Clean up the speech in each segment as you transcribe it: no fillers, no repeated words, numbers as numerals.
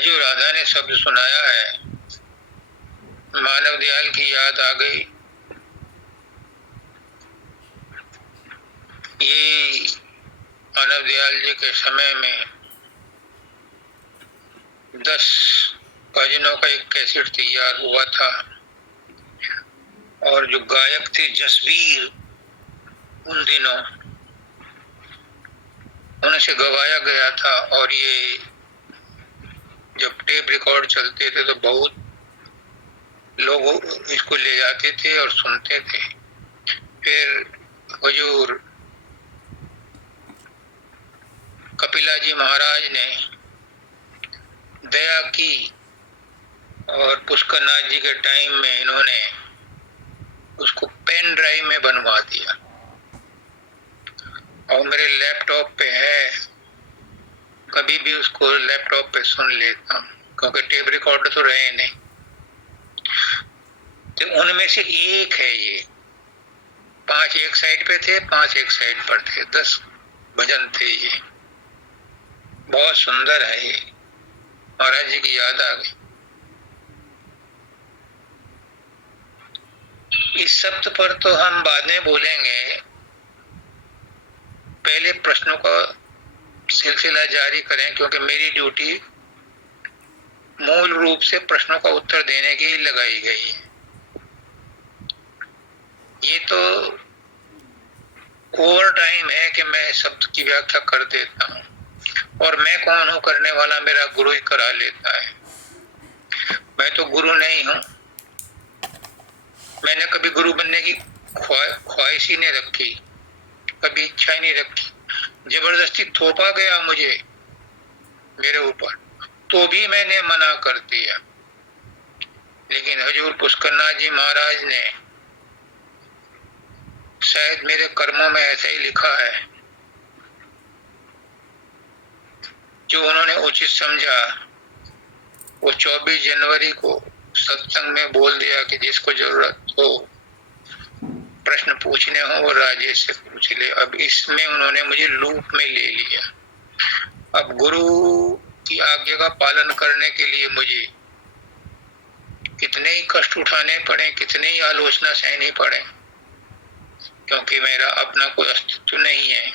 आज जो राधा ने शब्द सुनाया है, मानव दयाल की याद आ गई। ये मानव दयाल जी के समय में 10 भजनों का एक कैसेट तैयार हुआ था और जो गायक थे जसवीर, उन दिनों उनसे गवाया गया था। और ये जब टेप रिकॉर्ड चलते थे तो बहुत लोग इसको ले जाते थे और सुनते थे। फिर हुजूर कपिला जी महाराज ने दया की और पुष्कर नाथ जी के टाइम में इन्होंने उसको पेन ड्राइव में बनवा दिया और मेरे लैपटॉप पे है। कभी भी उसको लैपटॉप पे सुन लेता हूँ, क्योंकि टेप रिकॉर्डर तो रहे नहीं। तो उनमें से एक है ये। 5 एक साइड पे थे, 5 एक साइड पर थे, 10 भजन थे ये। बहुत सुंदर है ये। महाराज जी की याद आ गई। इस शब्द पर तो हम बाद में बोलेंगे, पहले प्रश्नों का सिलसिला जारी करें, क्योंकि मेरी ड्यूटी मूल रूप से प्रश्नों का उत्तर देने की लगाई गई है। ये तो ओवर टाइम है कि मैं शब्द की व्याख्या कर देता हूँ, और मैं कौन हूँ करने वाला, मेरा गुरु ही करा लेता है। मैं तो गुरु नहीं हूँ। मैंने कभी गुरु बनने की ख्वाहिश ही नहीं रखी, कभी इच्छा ही नहीं रखी। जबरदस्ती थोपा गया मुझे मेरे ऊपर, तो भी मैंने मना कर दिया। लेकिन हजूर पुष्करनाथ जी महाराज ने शायद मेरे कर्मों में ऐसा ही लिखा है, जो उन्होंने उचित समझा वो 24 जनवरी को सत्संग में बोल दिया कि जिसको जरूरत हो, प्रश्न पूछने हो, वो राजेश से पूछ ले। अब इसमें उन्होंने मुझे लूप में ले लिया। अब गुरु की आज्ञा का पालन करने के लिए मुझे कितने ही कष्ट उठाने पड़े, कितने ही आलोचना सहनी पड़े, क्योंकि मेरा अपना कोई अस्तित्व नहीं है।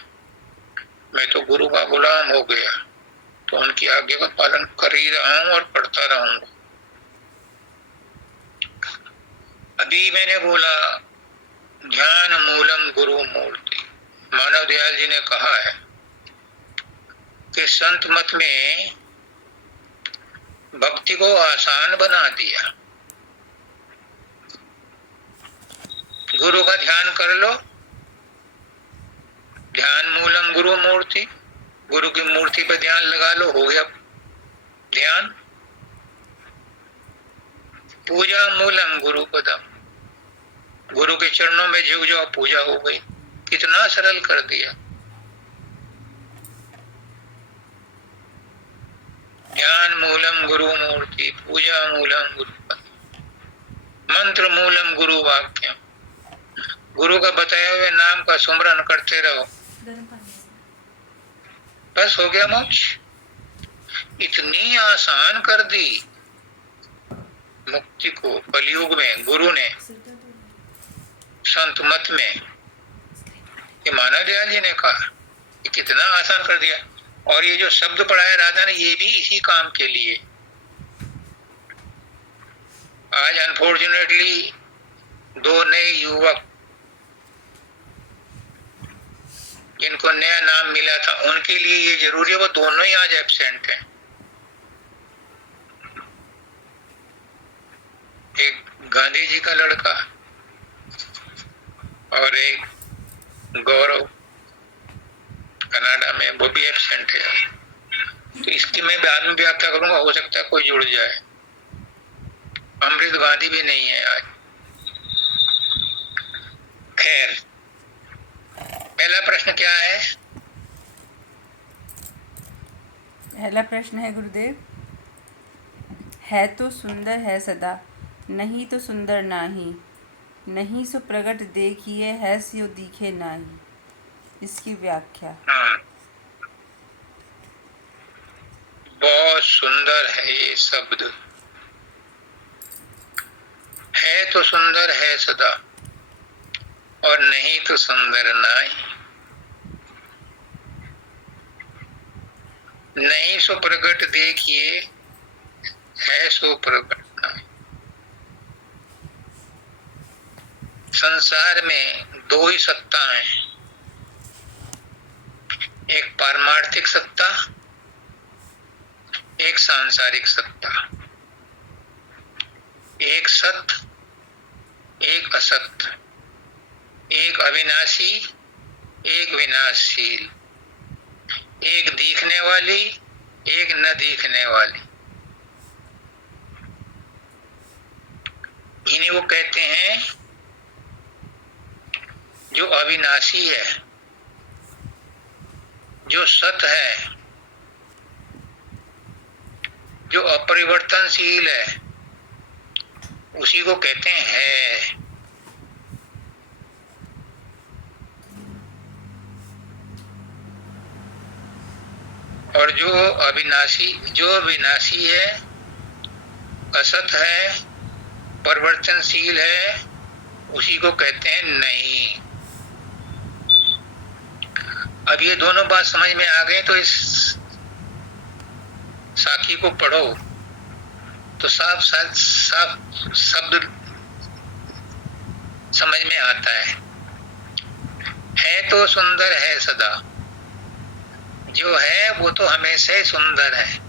मैं तो गुरु का गुलाम हो गया, तो उनकी आज्ञा का पालन कर ही रहा हूं और करता रहूंगा। अभी मैंने बोला ध्यान मूलम गुरु मूर्ति। मानव दयाल जी ने कहा है कि संत मत में भक्ति को आसान बना दिया। गुरु का ध्यान कर लो, ध्यान मूलम गुरु मूर्ति, गुरु की मूर्ति पर ध्यान लगा लो, हो गया ध्यान। पूजा मूलम गुरु पदम, गुरु के चरणों में झुक जाओ, पूजा हो गई। कितना सरल कर दिया। ध्यान मूलम गुरु मूर्ति, पूजा मूलम गुरु पदम, मंत्र मूलम गुरु वाक्यम। गुरु का बताए हुए नाम का सुमरन करते रहो, बस हो गया मोक्ष। इतनी आसान कर दी मुक्ति को कलयुग में गुरु ने, संत मत में। ये मानव दयाल जी ने कहा, ये कितना आसान कर दिया। और ये जो शब्द पढ़ाया राधा ने, ये भी इसी काम के लिए। आज अनफॉर्चुनेटली 2 नए युवक जिनको नया नाम मिला था, उनके लिए ये जरूरी है, वो दोनों ही आज एब्सेंट हैं। एक गांधी जी का लड़का और एक गौरव कनाडा में, वो भी एब्सेंट है। तो इसकी मैं बाद में व्याख्या करूंगा, हो सकता है कोई जुड़ जाए। अमृत गांधी भी नहीं है आज। खैर, पहला प्रश्न क्या है? पहला प्रश्न है गुरुदेव, है तो सुंदर है सदा, नहीं तो सुंदर नाही, नहीं सो प्रगट देखिए, है सियो दिखे नाही। इसकी व्याख्या। बहुत सुंदर है ये शब्द, है तो सुंदर है सदा और नहीं तो सुंदर नाई। नहीं सो प्रगट देखिए, है सो प्रगट नाई। संसार में दो ही सत्ता है, एक पारमार्थिक सत्ता, एक सांसारिक सत्ता। एक सत्य, एक असत्य, एक अविनाशी, एक विनाशशील, एक दिखने वाली, एक न दिखने वाली। इन्हीं वो कहते हैं जो अविनाशी है, जो सत्य है, जो अपरिवर्तनशील है, उसी को कहते हैं है। और जो विनाशी है, असत है, परिवर्तनशील है, उसी को कहते हैं नहीं। अब ये दोनों बात समझ में आ गए तो इस साखी को पढ़ो तो साफ शब्द समझ में आता है तो सुंदर है सदा, जो है वो तो हमेशा ही सुंदर है।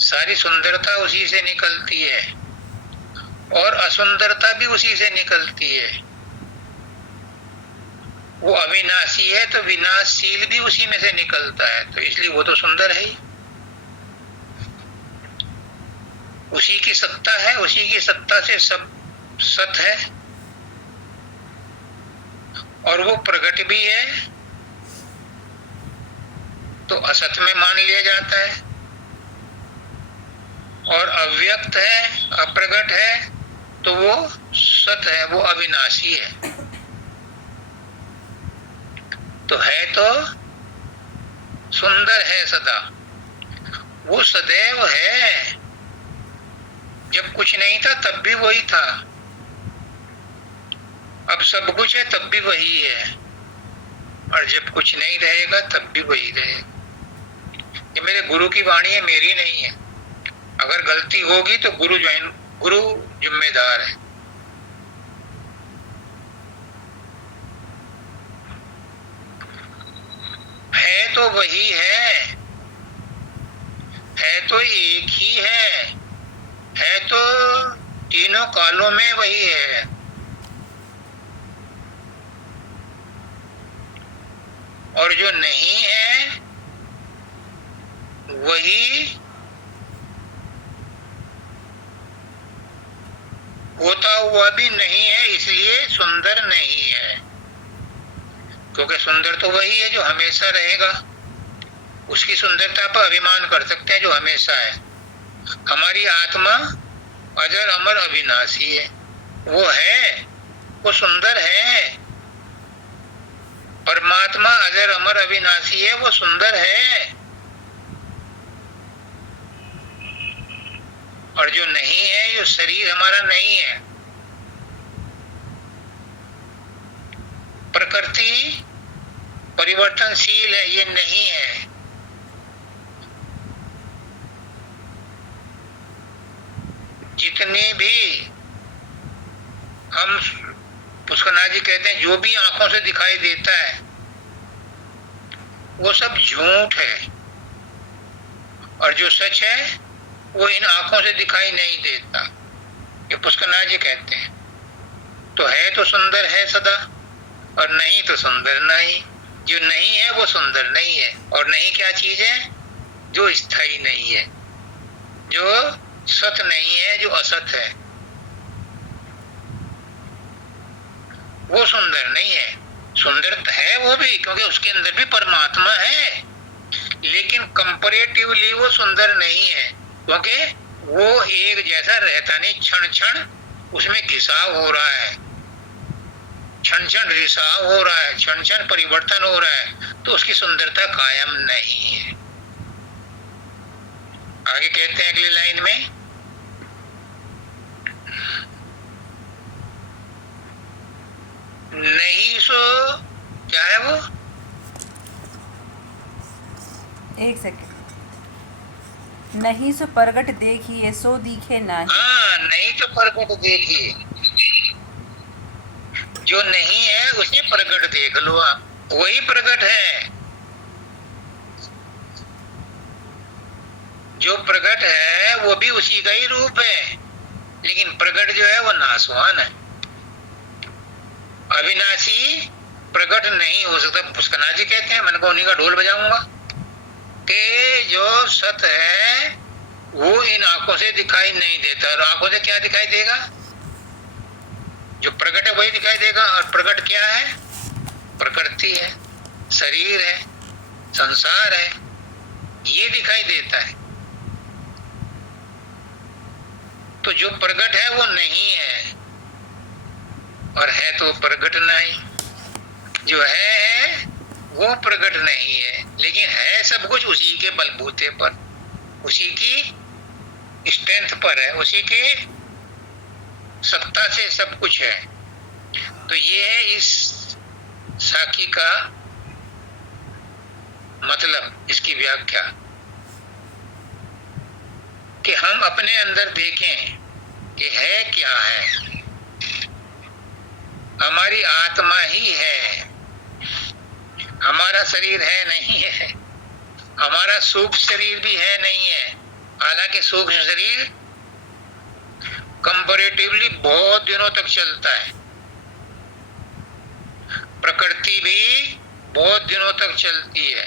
सारी सुंदरता उसी से निकलती है और असुंदरता भी उसी से निकलती है। वो अविनाशी है तो विनाशशील भी उसी में से निकलता है, तो इसलिए वो तो सुंदर है ही। उसी की सत्ता है, उसी की सत्ता से सब सत है और वो प्रकट भी है तो असत में मान लिया जाता है, और अव्यक्त है, अप्रगट है तो वो सत है, वो अविनाशी है। तो है तो सुंदर है सदा, वो सदैव है। जब कुछ नहीं था तब भी वही था, अब सब कुछ है तब भी वही है, और जब कुछ नहीं रहेगा तब भी वही रहेगा। ये मेरे गुरु की वाणी है, मेरी नहीं है। अगर गलती होगी तो गुरु जिम्मेदार है। है तो वही है तो एक ही है तो तीनों कालों में वही है। और जो नहीं है वही होता हुआ भी नहीं है, इसलिए सुंदर नहीं है। क्योंकि सुंदर तो वही है जो हमेशा रहेगा, उसकी सुंदरता पर अभिमान कर सकते हैं जो हमेशा है। हमारी आत्मा अजर अमर अविनाशी है, वो है, वो सुंदर है। परमात्मा अजर अमर अविनाशी है, वो सुंदर है। और जो नहीं है, ये शरीर हमारा नहीं है। प्रकृति परिवर्तनशील है, ये नहीं है। जितने भी हम पुष्करनाथ जी कहते हैं जो भी आंखों से दिखाई देता है वो सब झूठ है, और जो सच है वो इन आंखों से दिखाई नहीं देता, ये पुष्करनाथ जी कहते हैं। तो है तो सुंदर है सदा और नहीं तो सुंदर नहीं। जो नहीं है वो सुंदर नहीं है, और नहीं क्या चीज है? जो स्थायी नहीं है, जो सत नहीं है, जो असत है, वो सुंदर नहीं है। सुंदर है वो भी, क्योंकि उसके अंदर भी परमात्मा है, लेकिन कंपैरेटिवली वो सुंदर नहीं है, क्योंकि वो एक जैसा रहता नहीं। क्षण क्षण उसमें घिसाव हो रहा है, क्षण क्षण रिसाव हो रहा है, क्षण क्षण परिवर्तन हो रहा है, तो उसकी सुंदरता कायम नहीं है। आगे कहते हैं अगली लाइन में, नहीं सो, क्या है वो, एक सेकंड, नहीं सो प्रगट देखिए सो दिखे नाही। हाँ, नहीं तो प्रगट देखिए, जो नहीं है उसे प्रगट देख लो आप, वही प्रगट है। जो प्रगट है वो भी उसी का ही रूप है, लेकिन प्रगट जो है वो नाशवान है, अविनाशी प्रगट नहीं हो सकता। पुष्कनाथ जी कहते हैं, मन को उन्हीं का ढोल बजाऊंगा, कि जो सत है वो इन आंखों से दिखाई नहीं देता, और आंखों से क्या दिखाई देगा, जो प्रकट है वही दिखाई देगा। और प्रकट क्या है, प्रकृति है, शरीर है, संसार है, ये दिखाई देता है। तो जो प्रकट है वो नहीं है, और है तो प्रकट नहीं, जो है वो प्रकट नहीं है, लेकिन है सब कुछ उसी के बलबूते पर, उसी की स्ट्रेंथ पर है, उसी के सत्ता से सब कुछ है। तो ये है इस साखी का मतलब, इसकी व्याख्या, कि हम अपने अंदर देखें कि है क्या है। हमारी आत्मा ही है, हमारा शरीर है नहीं है, हमारा सूक्ष्म शरीर भी है नहीं है। हालांकि सूक्ष्म शरीर कंपैरेटिवली बहुत दिनों तक चलता है, प्रकृति भी बहुत दिनों तक चलती है,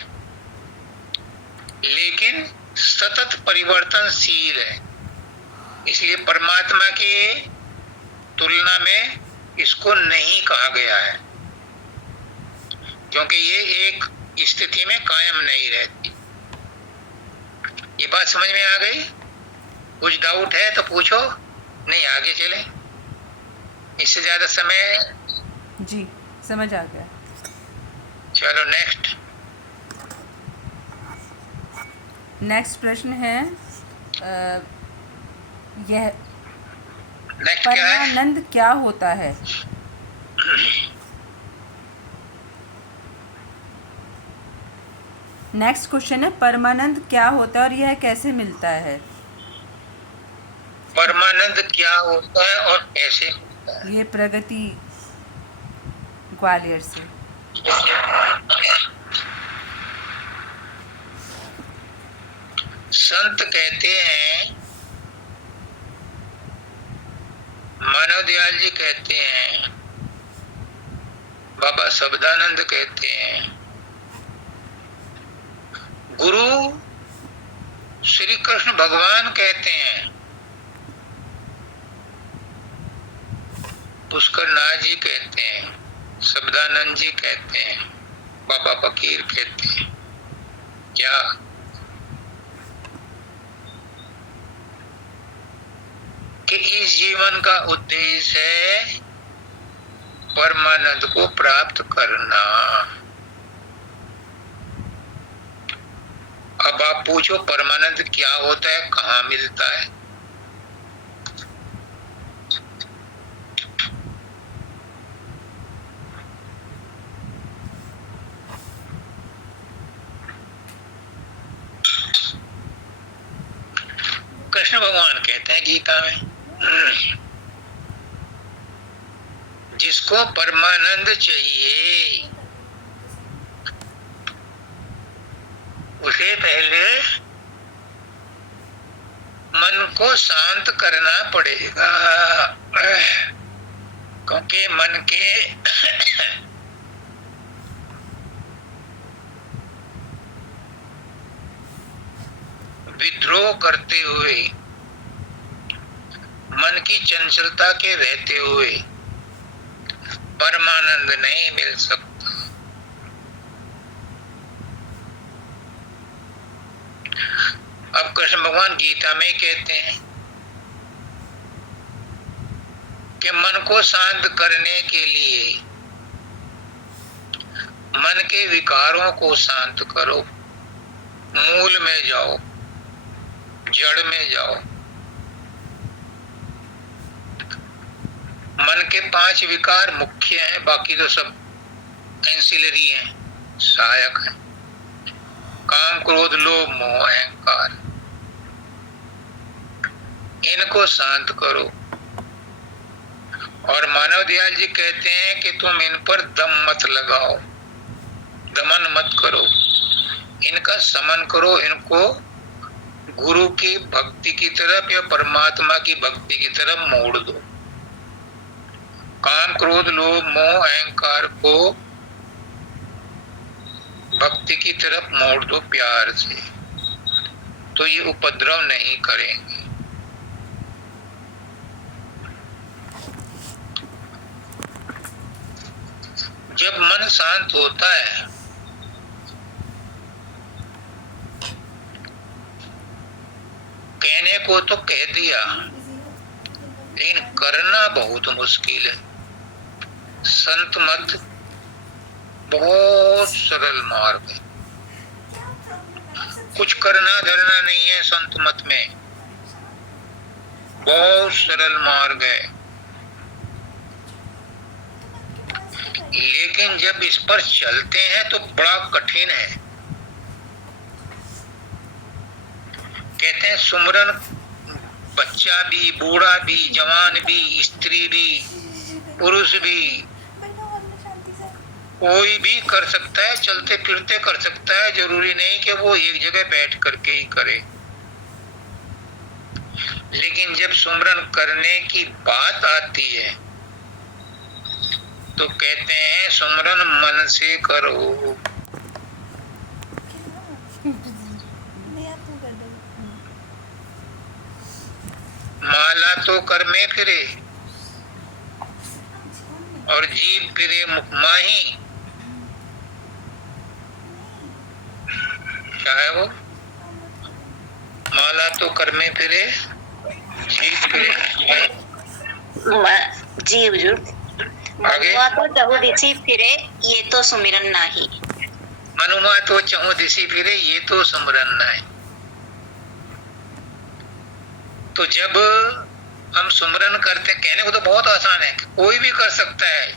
लेकिन सतत परिवर्तनशील है। इसलिए परमात्मा की तुलना में इसको नहीं कहा गया है, क्योंकि ये एक स्थिति में कायम नहीं रहती। ये बात समझ में आ गई? कुछ डाउट है तो पूछो, नहीं आगे चले, इससे ज्यादा समय। जी समझ आ गया। चलो नेक्स्ट। नेक्स्ट प्रश्न है यह नेक्स्ट क्या है? परमानंद क्या होता है? नेक्स्ट क्वेश्चन है, परमानंद क्या होता है और यह कैसे मिलता है? परमानंद क्या होता है और कैसे मिलता है? ये प्रगति ग्वालियर से। संत कहते हैं, मानव दयाल जी कहते हैं, बाबा शब्दानंद कहते हैं, गुरु श्री कृष्ण भगवान कहते हैं, पुष्करनाथ जी कहते हैं, शब्दानंद जी कहते हैं, बाबा फकीर कहते हैं, क्या कि इस जीवन का उद्देश्य है परमानंद को प्राप्त करना। अब आप पूछो परमानंद क्या होता है, कहाँ मिलता है? कृष्ण भगवान कहते हैं गीता में, जिसको परमानंद चाहिए उसे पहले मन को शांत करना पड़ेगा, क्योंकि मन के विद्रोह करते हुए, मन की चंचलता के रहते हुए परमानंद नहीं मिल सकता। अब कृष्ण भगवान गीता में कहते हैं कि मन को शांत करने के लिए मन के विकारों को शांत करो, मूल में जाओ, जड़ में जाओ। मन के 5 विकार मुख्य हैं, बाकी तो सब एंसिलरी हैं, सहायक हैं। काम, क्रोध, लोभ, मोह, अहंकार, इनको शांत करो। और मानव दयाल जी कहते हैं कि तुम इन पर दम मत लगाओ, दमन मत करो, इनका समन करो, इनको गुरु की भक्ति की तरफ या परमात्मा की भक्ति की तरफ मोड़ दो। काम, क्रोध, लोभ, मोह, अहंकार को भक्ति की तरफ मोड़ दो प्यार से, तो ये उपद्रव नहीं करेंगे। जब मन शांत होता है कहने को तो कह दिया, लेकिन करना बहुत मुश्किल है। संत मत बहुत सरल मार्ग है, कुछ करना धरना नहीं है संत मत में, बहुत सरल मार्ग है। लेकिन जब इस पर चलते हैं तो बड़ा कठिन है। कहते हैं सुमरन बच्चा भी, बूढ़ा भी, जवान भी, स्त्री भी, पुरुष भी, कोई भी कर सकता है, चलते फिरते कर सकता है, जरूरी नहीं कि वो एक जगह बैठ करके ही करे। लेकिन जब सुमरन करने की बात आती है तो कहते हैं सुमरन मन से करो। माला तो कर में फिरे और जीव फिरे मुख माही, क्या है वो? माला तो कर में फिरे, जीव फिरे जीव जुड़ आगे मनुआ तो चहु दिशि फिरे, ये तो सुमिरन नाही। मनुआ तो चहु दिशि फिरे, ये तो सुमरन नहीं। तो जब हम सुमरन करते हैं, कहने को तो बहुत आसान है, कोई भी कर सकता है,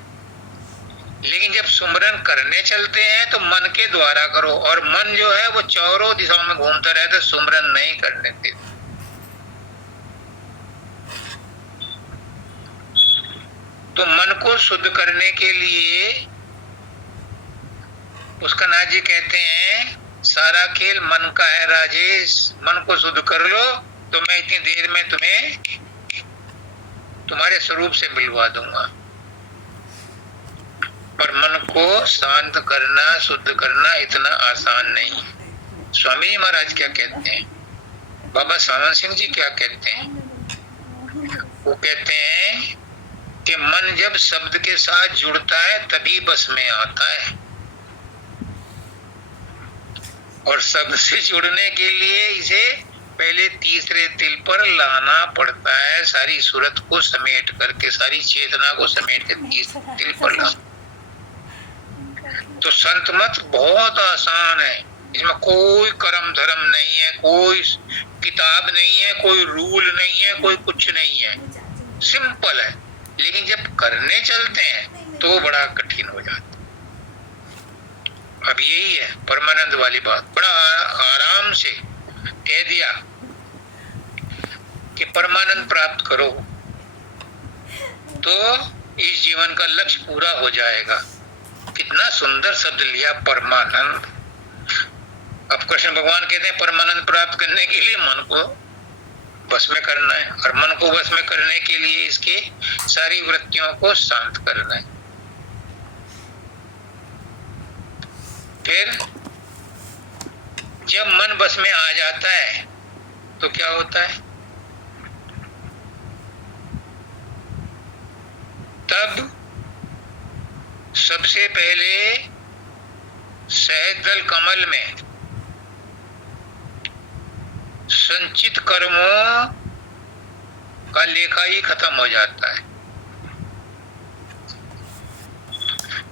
लेकिन जब सुमरन करने चलते हैं तो मन के द्वारा करो, और मन जो है वो चारों दिशाओं में घूमता रहता है, सुमरन नहीं करने देता। तो मन को शुद्ध करने के लिए उसका नाथ जी कहते हैं सारा खेल मन का है राजेश, मन को शुद्ध कर लो तो मैं इतनी देर में तुम्हें तुम्हारे स्वरूप से मिलवा दूंगा। पर मन को शांत करना, शुद्ध करना इतना आसान नहीं। स्वामी जी महाराज क्या कहते हैं, बाबा सावन सिंह जी क्या कहते हैं? वो कहते हैं कि मन जब शब्द के साथ जुड़ता है तभी बस में आता है, और शब्द से जुड़ने के लिए इसे पहले तीसरे तिल पर लाना पड़ता है, सारी सूरत को समेट करके, सारी चेतना को समेट के तीसरे तिल पर ला। तो संत मत बहुत आसान है, इसमें कोई कर्म धर्म नहीं है, कोई किताब नहीं है, कोई रूल नहीं है, कोई कुछ नहीं है, सिंपल है। लेकिन जब करने चलते हैं तो बड़ा कठिन हो जाता है। अब यही है परमानंद वाली बात, बड़ा आराम से कह दिया कि परमानंद प्राप्त करो तो इस जीवन का लक्ष्य पूरा हो जाएगा। कितना सुंदर शब्द लिया, परमानंद। अब कृष्ण भगवान कहते हैं परमानंद प्राप्त करने के लिए मन को बस में करना है, और मन को बस में करने के लिए इसके सारी वृत्तियों को शांत करना है। फिर जब मन बस में आ जाता है तो क्या होता है? तब सबसे पहले सहस्त्रदल कमल में संचित कर्मों का लेखा ही खत्म हो जाता है।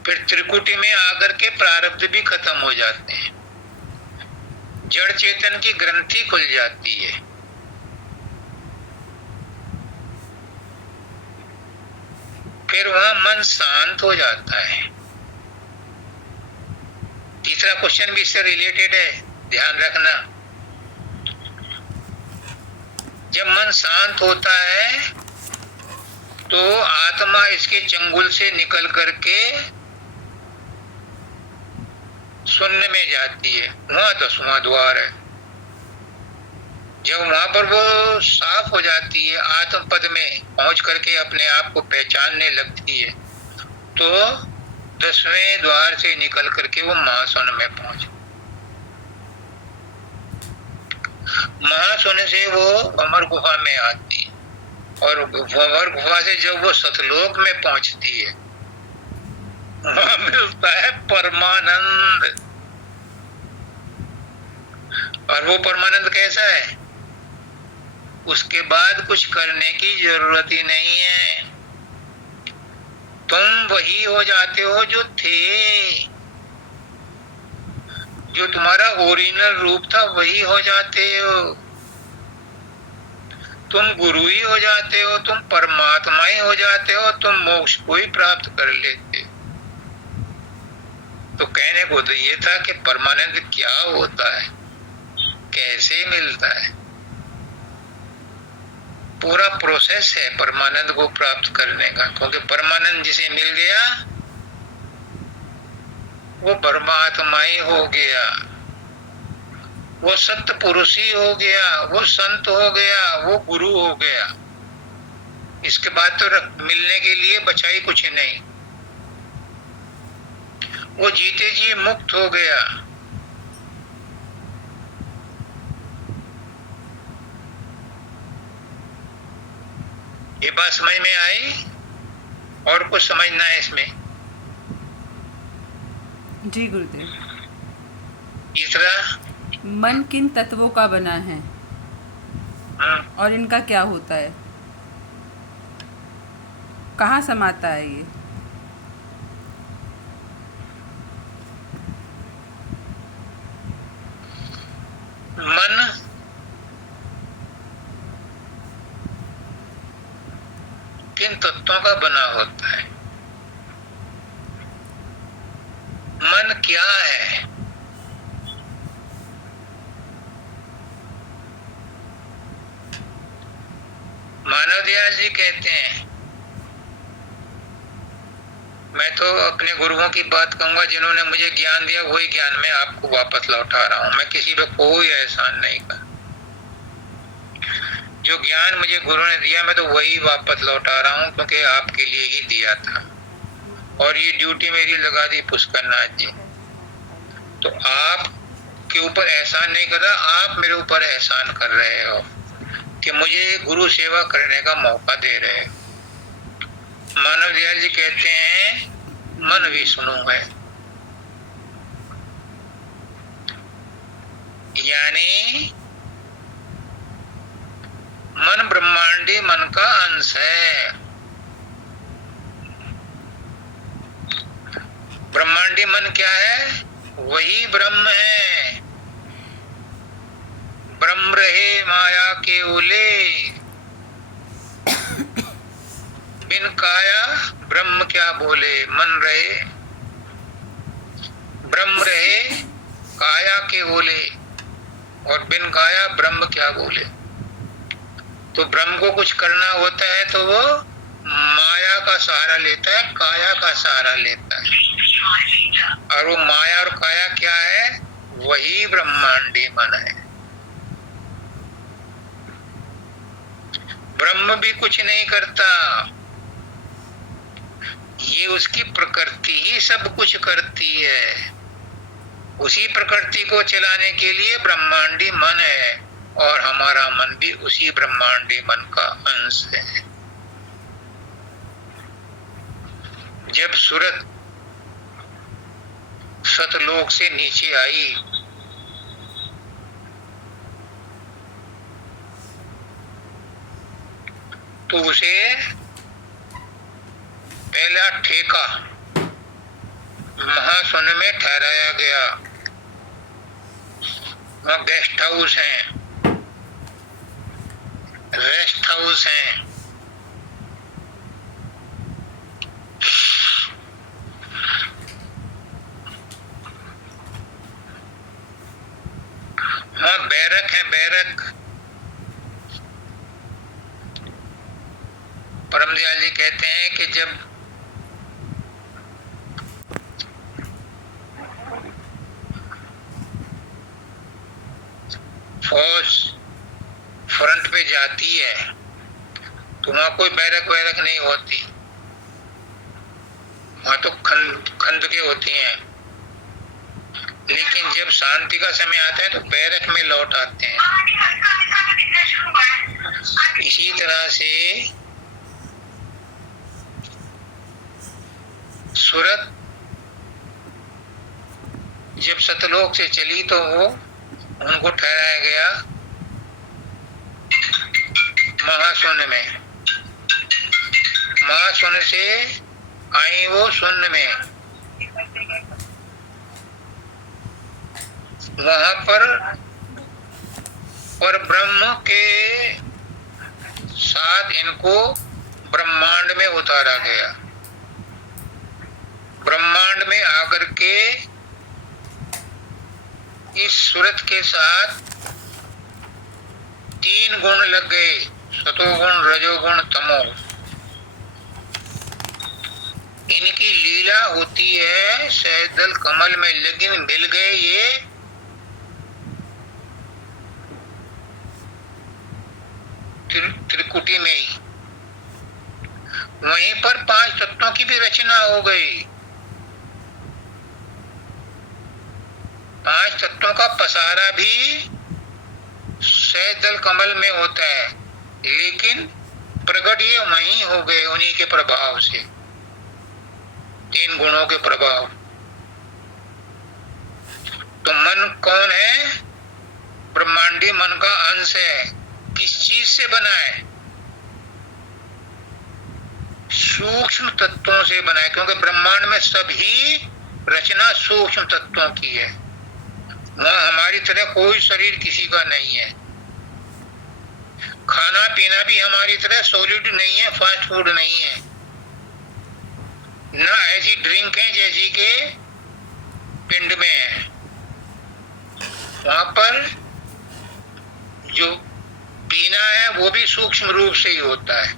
फिर त्रिकुटी में आकर के प्रारब्ध भी खत्म हो जाते हैं, जड़ चेतन की ग्रंथि खुल जाती है, फिर वहां मन शांत हो जाता है। तीसरा क्वेश्चन भी इससे रिलेटेड है, ध्यान रखना। जब मन शांत होता है तो आत्मा इसके चंगुल से निकल करके शून्य में जाती है। वहां 10वां द्वार है। जब वहां पर वो साफ हो जाती है, आत्म पद में पहुंच करके अपने आप को पहचानने लगती है, तो 10वें द्वार से निकल करके वो महाशून्य में पहुंच। महाशून्य से वो अमर गुफा में आती है, और अमर गुफा से जब वो सतलोक में पहुंचती है, वहां मिलता है परमानंद। और वो परमानंद कैसा है? उसके बाद कुछ करने की जरूरत ही नहीं है। तुम वही हो जाते हो जो थे, जो तुम्हारा ओरिजिनल रूप था, वही हो जाते हो। तुम गुरु ही हो जाते हो, तुम परमात्मा ही हो जाते हो, तुम मोक्ष को ही प्राप्त कर लेते हो। तो कहने को तो ये था कि परमानंद क्या होता है, कैसे मिलता है। पूरा प्रोसेस है परमानंद को प्राप्त करने का, क्योंकि परमानंद जिसे मिल गया वो परमात्मा ही हो गया, वो सत्य पुरुष ही हो गया, वो संत हो गया, वो गुरु हो गया। इसके बाद तो मिलने के लिए बचा ही कुछ नहीं। वो जीते जी मुक्त हो गया। ये बात समझ में आई? और कुछ समझना है इसमें? जी गुरुदेव। तीसरा, मन किन तत्वों का बना है और इनका क्या होता है, कहाँ समाता है ये? मन किन तत्वों का बना होता है? मन क्या है? मानव दयाल जी कहते हैं, मैं तो अपने गुरुओं की बात कहूंगा, जिन्होंने मुझे ज्ञान दिया वही ज्ञान मैं आपको वापस लौटा रहा हूं। मैं किसी पे कोई एहसान नहीं कर। जो ज्ञान मुझे गुरु ने दिया मैं तो वही वापस लौटा रहा हूं, क्योंकि आपके लिए ही दिया था। और ये ड्यूटी मेरी लगा दी पुष्कर नाथ जी। तो आप के ऊपर एहसान नहीं कर रहा, आप मेरे ऊपर एहसान कर रहे हो कि मुझे गुरु सेवा करने का मौका दे रहे हो। मानव दयाल जी कहते हैं, मन विष्णु है, यानी मन ब्रह्मांडी मन का अंश है। ब्रह्मांडी मन क्या है? वही ब्रह्म है। ब्रह्म रहे माया के ओले, बिन काया ब्रह्म क्या बोले। मन रहे, ब्रह्म रहे काया के ओले, और बिन काया ब्रह्म क्या बोले। तो ब्रह्म को कुछ करना होता है तो वो माया का सहारा लेता है, काया का सहारा लेता है। और वो माया और काया क्या है? वही ब्रह्मांडी मन है। ब्रह्म भी कुछ नहीं करता, ये उसकी प्रकृति ही सब कुछ करती है। उसी प्रकृति को चलाने के लिए ब्रह्मांडी मन है, और हमारा मन भी उसी ब्रह्मांडी मन का अंश है। जब सूरत सतलोक से नीचे आई तो उसे पहला ठेका महाशून्य में ठहराया गया। वहाँ गेस्ट हाउस हैं, रेस्ट हाउस हैं, बैरक है, बैरक। परमदयाल जी कहते हैं कि जब फौज फ्रंट पे जाती है तो वहां कोई बैरक वैरक नहीं होती, वहां तो खंदकें होती हैं। लेकिन जब शांति का समय आता है तो बैरक में लौट आते हैं। इसी तरह से सूरत जब सतलोक से चली तो वो उनको ठहराया गया महाशून्य में। महाशून्य से आई वो शून्य में। वहां पर ब्रह्म के साथ इनको ब्रह्मांड में उतारा गया। ब्रह्मांड में आकर के इस सूरत के साथ 3 गुण लग गए, सतोगुण, रजोगुण, तमो। इनकी लीला होती है सहजदल कमल में, लेकिन मिल गए ये त्रिकुटी में ही। वहीं पर 5 तत्वों की भी रचना हो गई। 5 तत्वों का पसारा भी सहजदल कमल में होता है, लेकिन प्रकट ये वहीं हो गए उन्हीं के प्रभाव से, 3 गुणों के प्रभाव। तो मन कौन है? ब्रह्मांडी मन का अंश है। किस चीज से बना है? सूक्ष्म तत्वों से बना है, क्योंकि ब्रह्मांड में सभी रचना सूक्ष्म तत्वों की है। वहां हमारी तरह कोई शरीर किसी का नहीं है। खाना पीना भी हमारी तरह सॉलिड नहीं है, फास्ट फूड नहीं है। ना ऐसी ड्रिंक है जैसी के पिंड में है। वहां पर जो पीना है वो भी सूक्ष्म रूप से ही होता है,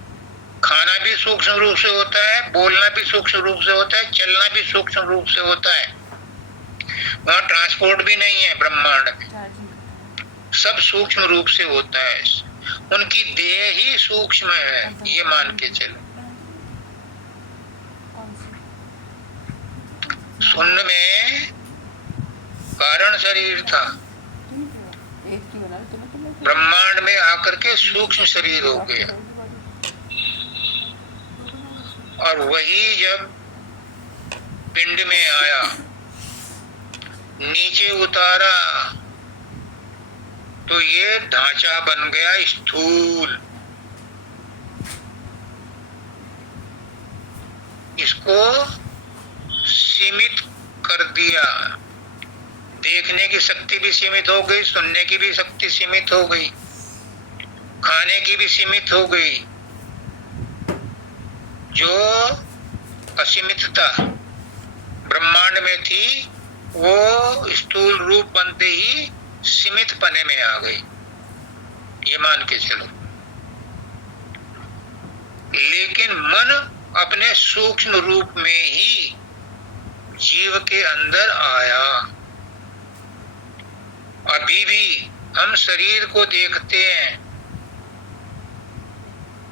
खाना भी सूक्ष्म रूप से होता है, बोलना भी सूक्ष्म रूप से होता है, चलना भी सूक्ष्म रूप से होता है। वहां ट्रांसपोर्ट भी नहीं है ब्रह्मांड में, सब सूक्ष्म रूप से होता है। उनकी देह ही सूक्ष्म है, ये मान के चलो। शून्य में कारण शरीर था, ब्रह्मांड में आकर के सूक्ष्म शरीर हो गया। और वही जब पिंड में आया, नीचे उतारा, तो ये ढांचा बन गया स्थूल। इसको सीमित कर दिया। देखने की शक्ति भी सीमित हो गई, सुनने की भी शक्ति सीमित हो गई, खाने की भी सीमित हो गई। जो असीमितता ब्रह्मांड में थी वो स्थूल रूप बनते ही सीमित पने में आ गई, ये मान के चलो। लेकिन मन अपने सूक्ष्म रूप में ही जीव के अंदर आया। अभी भी हम शरीर को देखते हैं,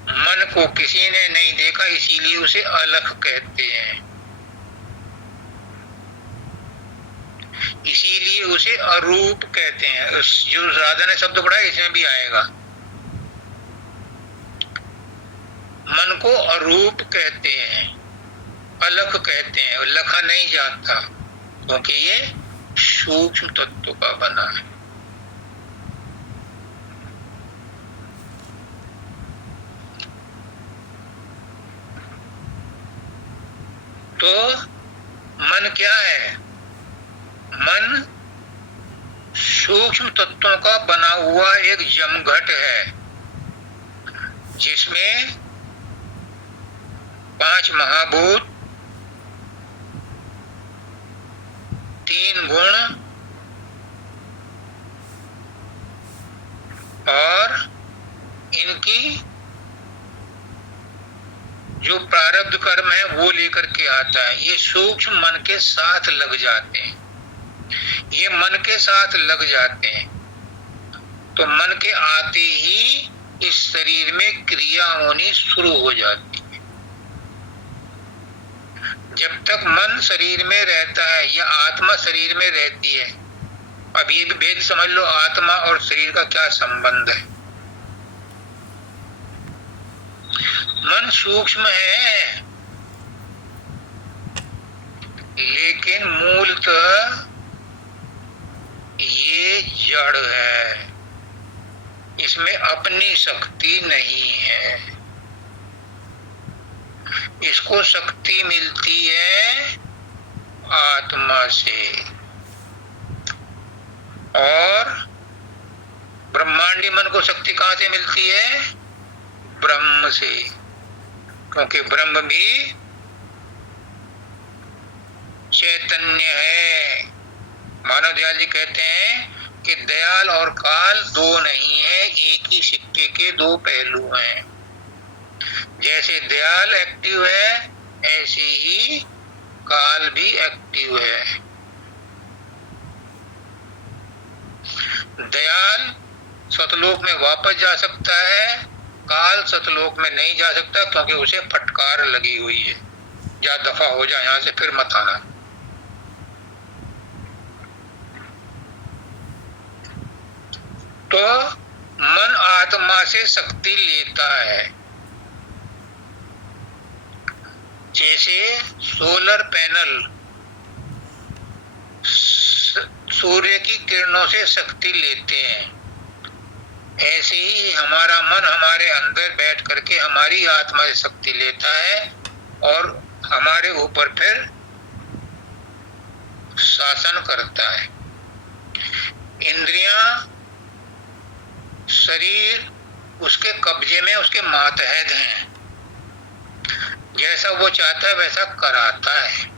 मन को किसी ने नहीं देखा, इसीलिए उसे अलख कहते हैं, इसीलिए उसे अरूप कहते हैं। जो राधा ने शब्द पढ़ा इसमें भी आएगा। मन को अरूप कहते हैं, अलख कहते हैं, लखा नहीं जाता, क्योंकि ये सूक्ष्म तत्व का बना है। तो मन क्या है? मन सूक्ष्म तत्वों का बना हुआ एक जमघट है, जिसमें 5 महाभूत, 3 गुण इनकी जो प्रारब्ध कर्म है वो लेकर के आता है। ये सूक्ष्म मन के साथ लग जाते हैं, ये मन के साथ लग जाते हैं, तो मन के आते ही इस शरीर में क्रिया होनी शुरू हो जाती है। जब तक मन शरीर में रहता है या आत्मा शरीर में रहती है, अब ये भी भेद समझ लो, आत्मा और शरीर का क्या संबंध है। मन सूक्ष्म है, लेकिन मूलतः ये जड़ है, इसमें अपनी शक्ति नहीं है। इसको शक्ति मिलती है आत्मा से, और ब्रह्मांडी मन को शक्ति कहां से मिलती है? ब्रह्म से, क्योंकि ब्रह्म भी चैतन्य है। मानव दयाल जी कहते हैं कि दयाल और काल दो नहीं है, एक ही सिक्के के दो पहलू हैं। जैसे दयाल एक्टिव है, ऐसे ही काल भी एक्टिव है। दयाल सतलोक में वापस जा सकता है, काल सतलोक में नहीं जा सकता, क्योंकि उसे फटकार लगी हुई है, जा दफा हो जा, यहां से फिर मत आना। तो मन आत्मा से शक्ति लेता है। जैसे सोलर पैनल सूर्य की किरणों से शक्ति लेते हैं, ऐसे ही हमारा मन हमारे अंदर बैठ करके हमारी आत्मा से शक्ति लेता है और हमारे ऊपर फिर शासन करता है। इंद्रियां, शरीर उसके कब्जे में, उसके मातहत हैं, जैसा वो चाहता है वैसा कराता है।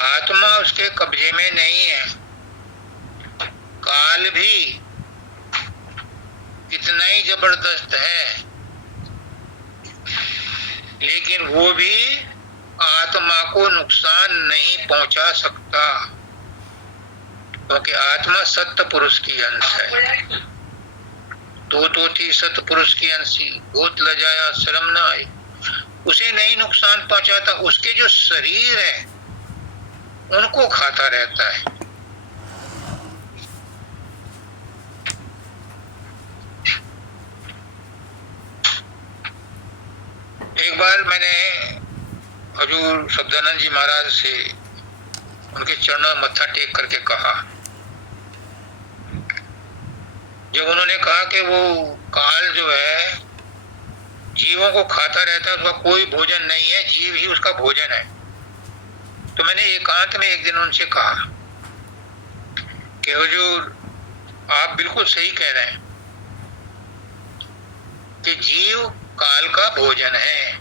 आत्मा उसके कब्जे में नहीं है। काल भी कितना ही जबरदस्त है, लेकिन वो भी आत्मा को नुकसान नहीं पहुंचा सकता, क्योंकि आत्मा सत्य पुरुष की अंश है। तो थी सत्य पुरुष की अंशी, बहुत लजाया शर्म न आई। उसे नहीं नुकसान पहुंचाता, उसके जो शरीर है उनको खाता रहता है। एक बार मैंने हजूर शब्दानंद जी महाराज से उनके चरणों में मत्था टेक करके कहा, जब उन्होंने कहा कि वो काल जो है जीवों को खाता रहता है, उसका कोई भोजन नहीं है, जीव ही उसका भोजन है, तो मैंने एकांत में एक दिन उनसे कहा कि हुजूर आप बिल्कुल सही कह रहे हैं कि जीव काल का भोजन है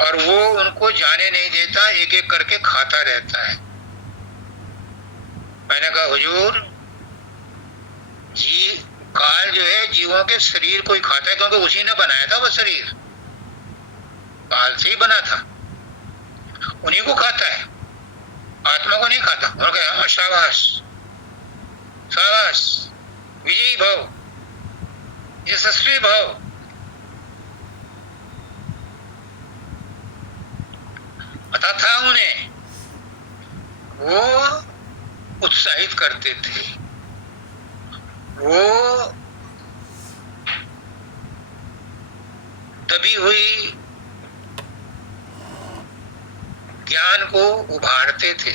और वो उनको जाने नहीं देता, एक एक करके खाता रहता है। मैंने कहा हुजूर काल जो है जीवों के शरीर को ही खाता है, क्योंकि उसी ने बनाया था, वो शरीर काल से ही बना था, उन्हीं को खाता है, आत्मा को नहीं खाता। उन्होंने कहा शाबाश शाबाश, विजयी भव, यशस्वी भव। पता था उन्हें, वो उत्साहित करते थे, वो दबी हुई ज्ञान को उभारते थे।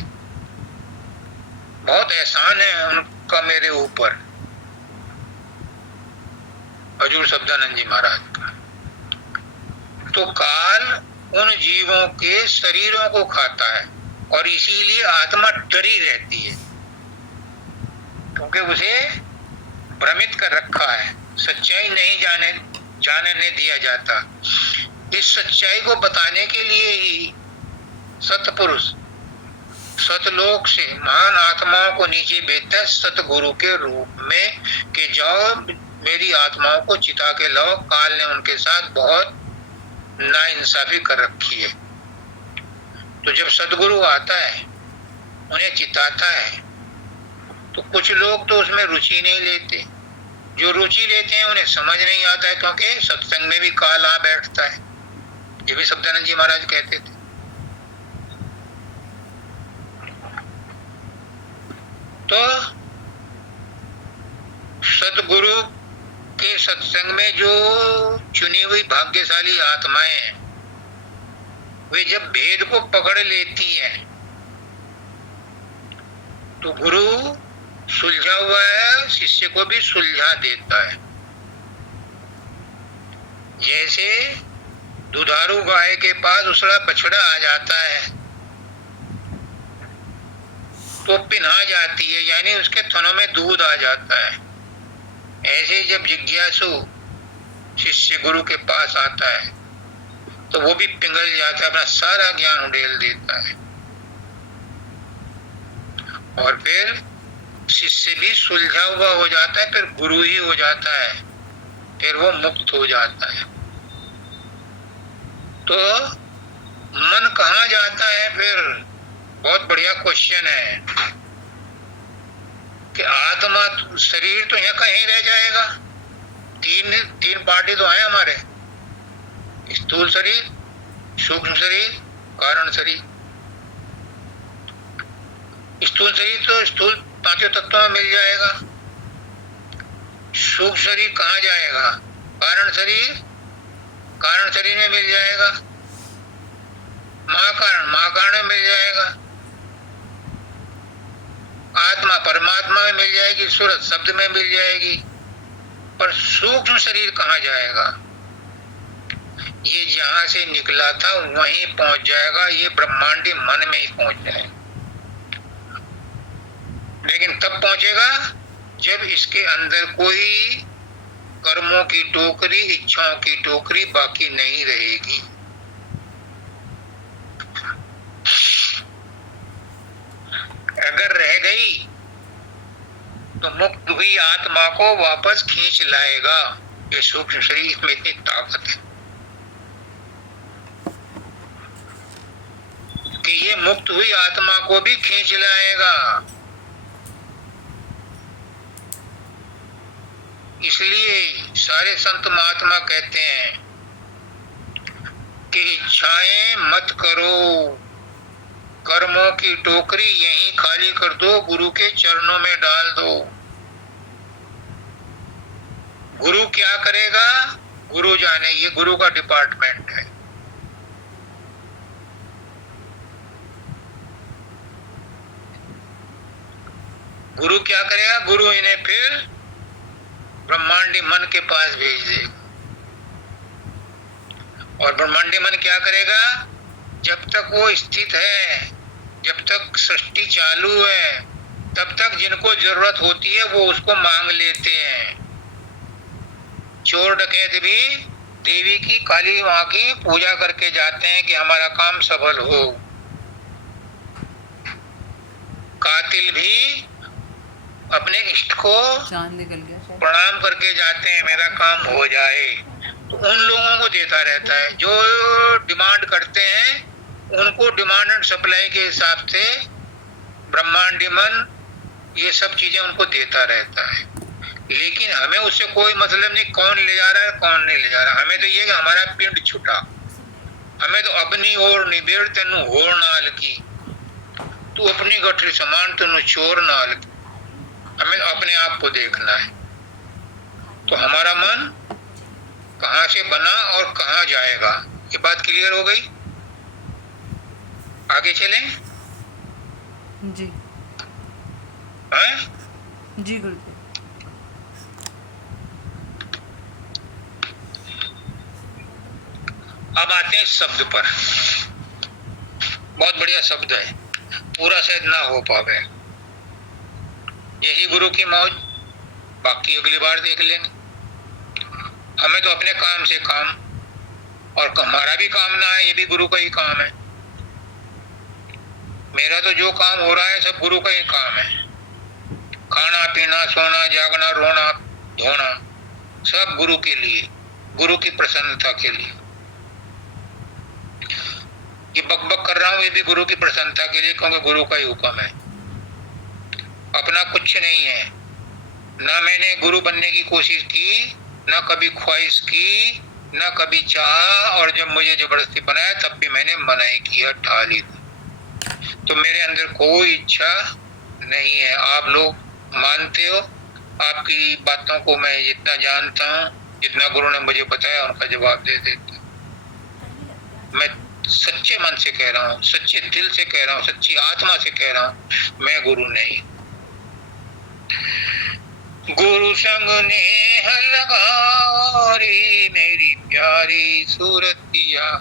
बहुत एहसान है उनका मेरे ऊपर, हजूर शब्दानंद जी महाराज का। तो काल उन जीवों के शरीरों को खाता है और इसीलिए आत्मा डरी रहती है, क्योंकि उसे भ्रमित कर रखा है, सच्चाई नहीं जानने दिया जाता। इस सच्चाई को बताने के लिए ही सत्पुरुष सतलोक से महान आत्माओं को नीचे भेजता है सतगुरु के रूप में कि जाओ मेरी आत्माओं को चिता के लाओ, काल ने उनके साथ बहुत नाइंसाफी कर रखी है। तो जब सतगुरु आता है, उन्हें चिताता है, तो कुछ लोग तो उसमें रुचि नहीं लेते, जो रुचि लेते हैं उन्हें समझ नहीं आता है, क्योंकि सत्संग में भी काल आ बैठता है। ये भी शब्दानंद जी महाराज कहते थे। तो सतगुरु के सत्संग में जो चुनी हुई भाग्यशाली आत्माएं हैं, वे जब भेद को पकड़ लेती हैं तो गुरु सुलझा हुआ है शिष्य को भी सुलझा देता है। जैसे दुधारू गाय के पास उसका बछड़ा आ जाता है तो पिन्हा जाती है, यानी उसके थनों में दूध आ जाता है। ऐसे जब जिज्ञासु शिष्य गुरु के पास आता है तो वो भी पिघल जाता है, अपना सारा ज्ञान उड़ेल देता है, और फिर शिष्य भी सुलझा हुआ हो जाता है, फिर गुरु ही हो जाता है, फिर वो मुक्त हो जाता है। तो मन कहाँ जाता है फिर? बहुत बढ़िया क्वेश्चन है कि आत्मा शरीर तो यहाँ कहीं रह जाएगा। तीन पार्टी तो है हमारे, स्थूल शरीर, सूक्ष्म शरीर, कारण शरीर। स्थूल शरीर तो स्थूल पांचों तत्वों में मिल जाएगा। सूक्ष्म शरीर कहाँ जाएगा? कारण शरीर में मिल जाएगा। महाकारण में मिल जाएगा। आत्मा परमात्मा में मिल जाएगी, सूरत शब्द में मिल जाएगी। पर सूक्ष्म शरीर कहाँ जाएगा? ये जहां से निकला था वहीं पहुंच जाएगा, ये ब्रह्मांडी मन में ही पहुंच जाएगा। लेकिन तब पहुंचेगा जब इसके अंदर कोई कर्मों की टोकरी, इच्छाओं की टोकरी बाकी नहीं रहेगी। अगर रह गई तो मुक्त हुई आत्मा को वापस खींच लाएगा। ये सूक्ष्म शरीर में इतनी ताकत है कि ये मुक्त हुई आत्मा को भी खींच लाएगा। इसलिए सारे संत महात्मा कहते हैं कि इच्छाएं मत करो, कर्मों की टोकरी यहीं खाली कर दो, गुरु के चरणों में डाल दो। गुरु क्या करेगा? गुरु जाने, ये गुरु का डिपार्टमेंट है। गुरु क्या करेगा? गुरु इन्हें फिर ब्रह्मांडी मन के पास भेज देगा। और ब्रह्मांडी मन क्या करेगा? जब तक वो स्थित है, जब तक सृष्टि चालू है, तब तक जिनको जरूरत होती है वो उसको मांग लेते हैं। चोर डकैत भी देवी की, काली मां की पूजा करके जाते हैं कि हमारा काम सफल हो। कातिल भी अपने इष्ट को चांद निकल गया प्रणाम करके जाते हैं, मेरा काम हो जाए। तो उन लोगों को देता रहता है जो डिमांड करते हैं, उनको डिमांड एंड सप्लाई के हिसाब से ब्रह्मांडी मन ये सब चीजें उनको देता रहता है। लेकिन हमें उससे कोई मतलब नहीं कौन ले जा रहा है कौन नहीं ले जा रहा। हमें तो ये कि हमारा पिंड छुटा, हमें तो अपनी ओर निबेड़ तेनु होर नाल की, तू अपनी गठरी समान तेनु चोर नाल की। हमें अपने आप को देखना है। तो हमारा मन कहाँ से बना और कहाँ जाएगा, ये बात क्लियर हो गई। आगे चलें? जी हैं? जी गुरुदेव। अब आते हैं शब्द पर। बहुत बढ़िया शब्द है, पूरा शायद ना हो पावे। यही गुरु की मौज, बाकी अगली बार देख लेंगे। हमें तो अपने काम से काम, और हमारा भी काम ना है, ये भी गुरु का ही काम है। मेरा तो जो काम हो रहा है सब गुरु का ही काम है। खाना पीना सोना जागना रोना धोना सब गुरु के लिए, गुरु की प्रसन्नता के लिए। ये बकबक कर रहा हूं ये भी गुरु की प्रसन्नता के लिए, क्योंकि गुरु का ही हुक्म है। अपना कुछ नहीं है। ना मैंने गुरु बनने की कोशिश की, ना कभी ख्वाहिश की, ना कभी चाहा, और जब मुझे जबरदस्ती बनाया तब भी मैंने मनाही किया, टाली दी। तो मेरे अंदर कोई इच्छा नहीं है। आप लोग मानते हो, आपकी बातों को मैं जितना जानता हूँ, जितना गुरु ने मुझे बताया उनका जवाब दे देता। मैं सच्चे मन से कह रहा हूँ, सच्चे दिल से कह रहा हूँ, सच्ची आत्मा से कह रहा हूँ, मैं गुरु नहीं। गुरु संग नेह लगाओ रे मेरी प्यारी सूरतिया।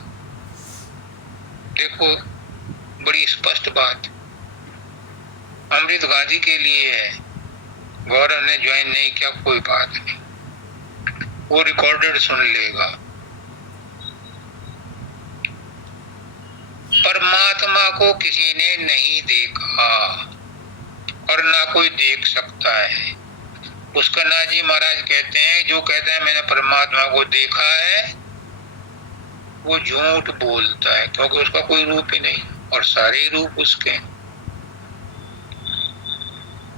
देखो बड़ी स्पष्ट बात अमृत गांधी के लिए है। गौरव ने ज्वाइन नहीं किया, कोई बात नहीं, वो रिकॉर्डेड सुन लेगा। परमात्मा को किसी ने नहीं देखा और ना कोई देख सकता है। उसका नाजी महाराज कहते हैं, जो कहता है मैंने परमात्मा को देखा है वो झूठ बोलता है, क्योंकि उसका कोई रूप ही नहीं और सारे ही रूप उसके।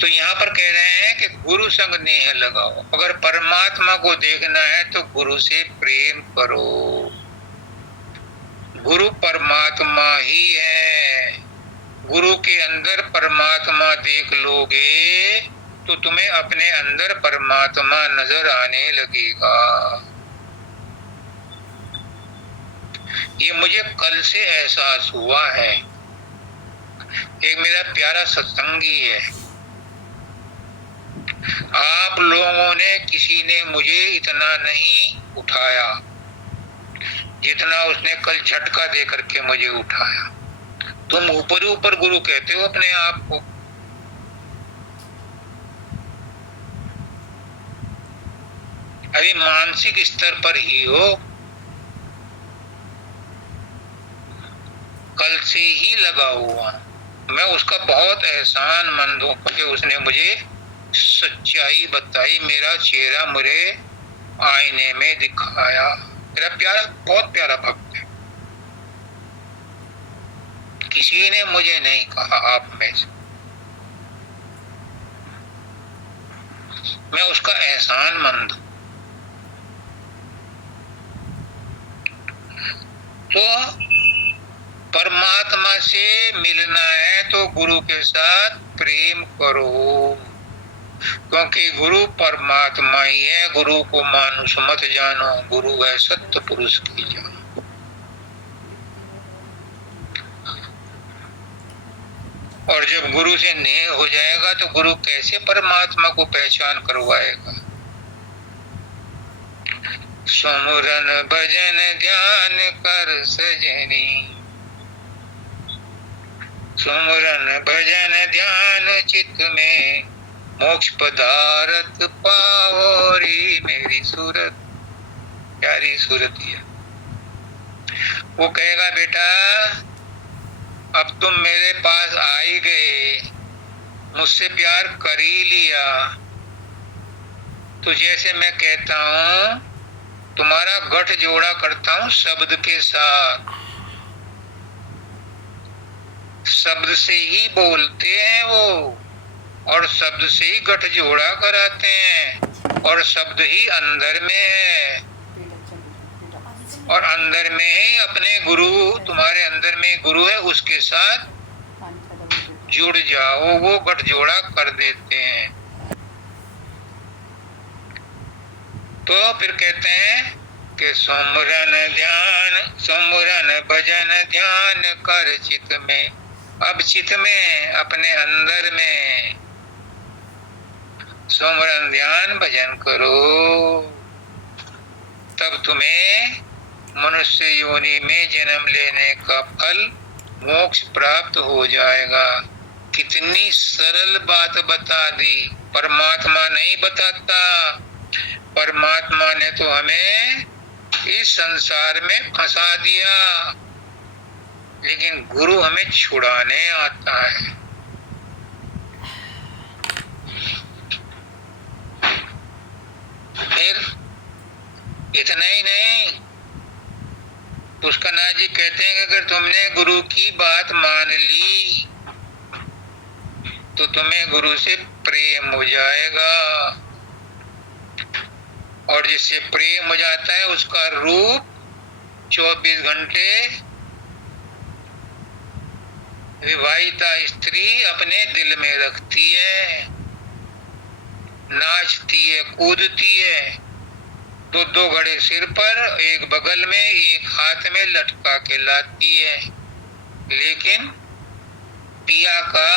तो यहाँ पर कह रहे हैं कि गुरु संग नेह लगाओ। अगर परमात्मा को देखना है तो गुरु से प्रेम करो। गुरु परमात्मा ही है। गुरु के अंदर परमात्मा देख लोगे तो तुम्हें अपने अंदर परमात्मा नजर आने लगेगा। ये मुझे कल से एहसास हुआ है। एक मेरा प्यारा सत्संगी है, आप लोगों ने किसी ने मुझे इतना नहीं उठाया जितना उसने कल झटका दे करके मुझे उठाया। तुम ऊपर ऊपर गुरु कहते हो अपने आप को, अभी मानसिक स्तर पर ही हो। कल से ही लगा हुआ मैं उसका बहुत एहसानमंद हूं, क्योंकि उसने मुझे सच्चाई बताई, मेरा चेहरा मुझे आईने में दिखाया। मेरा प्यारा बहुत प्यारा भक्त है। किसी ने मुझे नहीं कहा आप में से, मैं उसका एहसानमंद हूं। तो परमात्मा से मिलना है तो गुरु के साथ प्रेम करो, क्योंकि गुरु परमात्मा ही है। गुरु को मानुष मत जानो, गुरु है सत्य पुरुष की जानो। और जब गुरु से नेह हो जाएगा तो गुरु कैसे परमात्मा को पहचान करवाएगा। सुमिरन भजन ध्यान कर सजनी, सुमिरन भजन ध्यान चित्त में मोक्ष पदारथ पाओ रे मेरी सूरत, प्यारी सूरत है। वो कहेगा बेटा अब तुम मेरे पास आ ही गए, मुझसे प्यार कर ही लिया, तो जैसे मैं कहता हूं तुम्हारा गठ जोड़ा करता हूं शब्द के साथ। शब्द से ही बोलते हैं वो, और शब्द से ही गठ जोड़ा कराते हैं, और शब्द ही अंदर में है, और अंदर में ही अपने गुरु, तुम्हारे अंदर में गुरु है, उसके साथ जुड़ जाओ, वो गठ जोड़ा कर देते हैं। तो फिर कहते हैं कि सुमिरन ध्यान, सुमिरन भजन ध्यान कर चित में। अब चित में अपने अंदर में सुमिरन ध्यान भजन करो, तब तुम्हें मनुष्य योनि में जन्म लेने का फल मोक्ष प्राप्त हो जाएगा। कितनी सरल बात बता दी। परमात्मा नहीं बताता, परमात्मा ने तो हमें इस संसार में फंसा दिया। लेकिन गुरु हमें छुड़ाने आता है। फिर इतना ही नहीं, पुष्करनाथ जी कहते हैं कि अगर तुमने गुरु की बात मान ली तो तुम्हें गुरु से प्रेम हो जाएगा, और जिससे प्रेम हो जाता है उसका रूप 24 घंटे विवाहिता स्त्री अपने दिल में रखती है, नाचती है, कूदती है, दो घड़े सिर पर, एक बगल में, एक हाथ में लटका के लाती है, लेकिन पिया का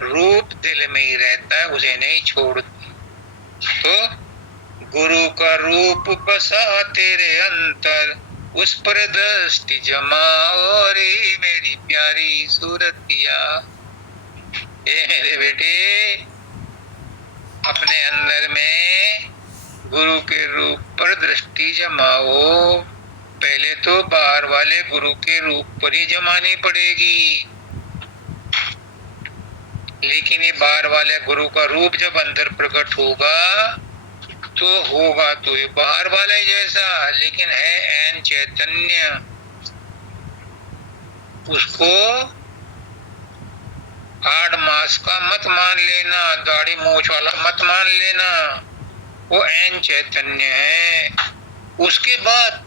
रूप दिल में ही रहता है, उसे नहीं छोड़ती। तो गुरु का रूप बसा तेरे अंतर, उस पर दृष्टि जमाओ रे मेरी प्यारी सूरतिया। ए मेरे बेटे, अपने अंदर में गुरु के रूप पर दृष्टि जमाओ। पहले तो बाहर वाले गुरु के रूप पर ही जमानी पड़ेगी, लेकिन ये बाहर वाले गुरु का रूप जब अंदर प्रकट होगा तो ये बाहर वाला ही जैसा, लेकिन है ऐन चैतन्य। उसको 8 मास का मत मान लेना, दाढ़ी मूछ वाला मत मान लेना, वो ऐन चैतन्य है। उसके बाद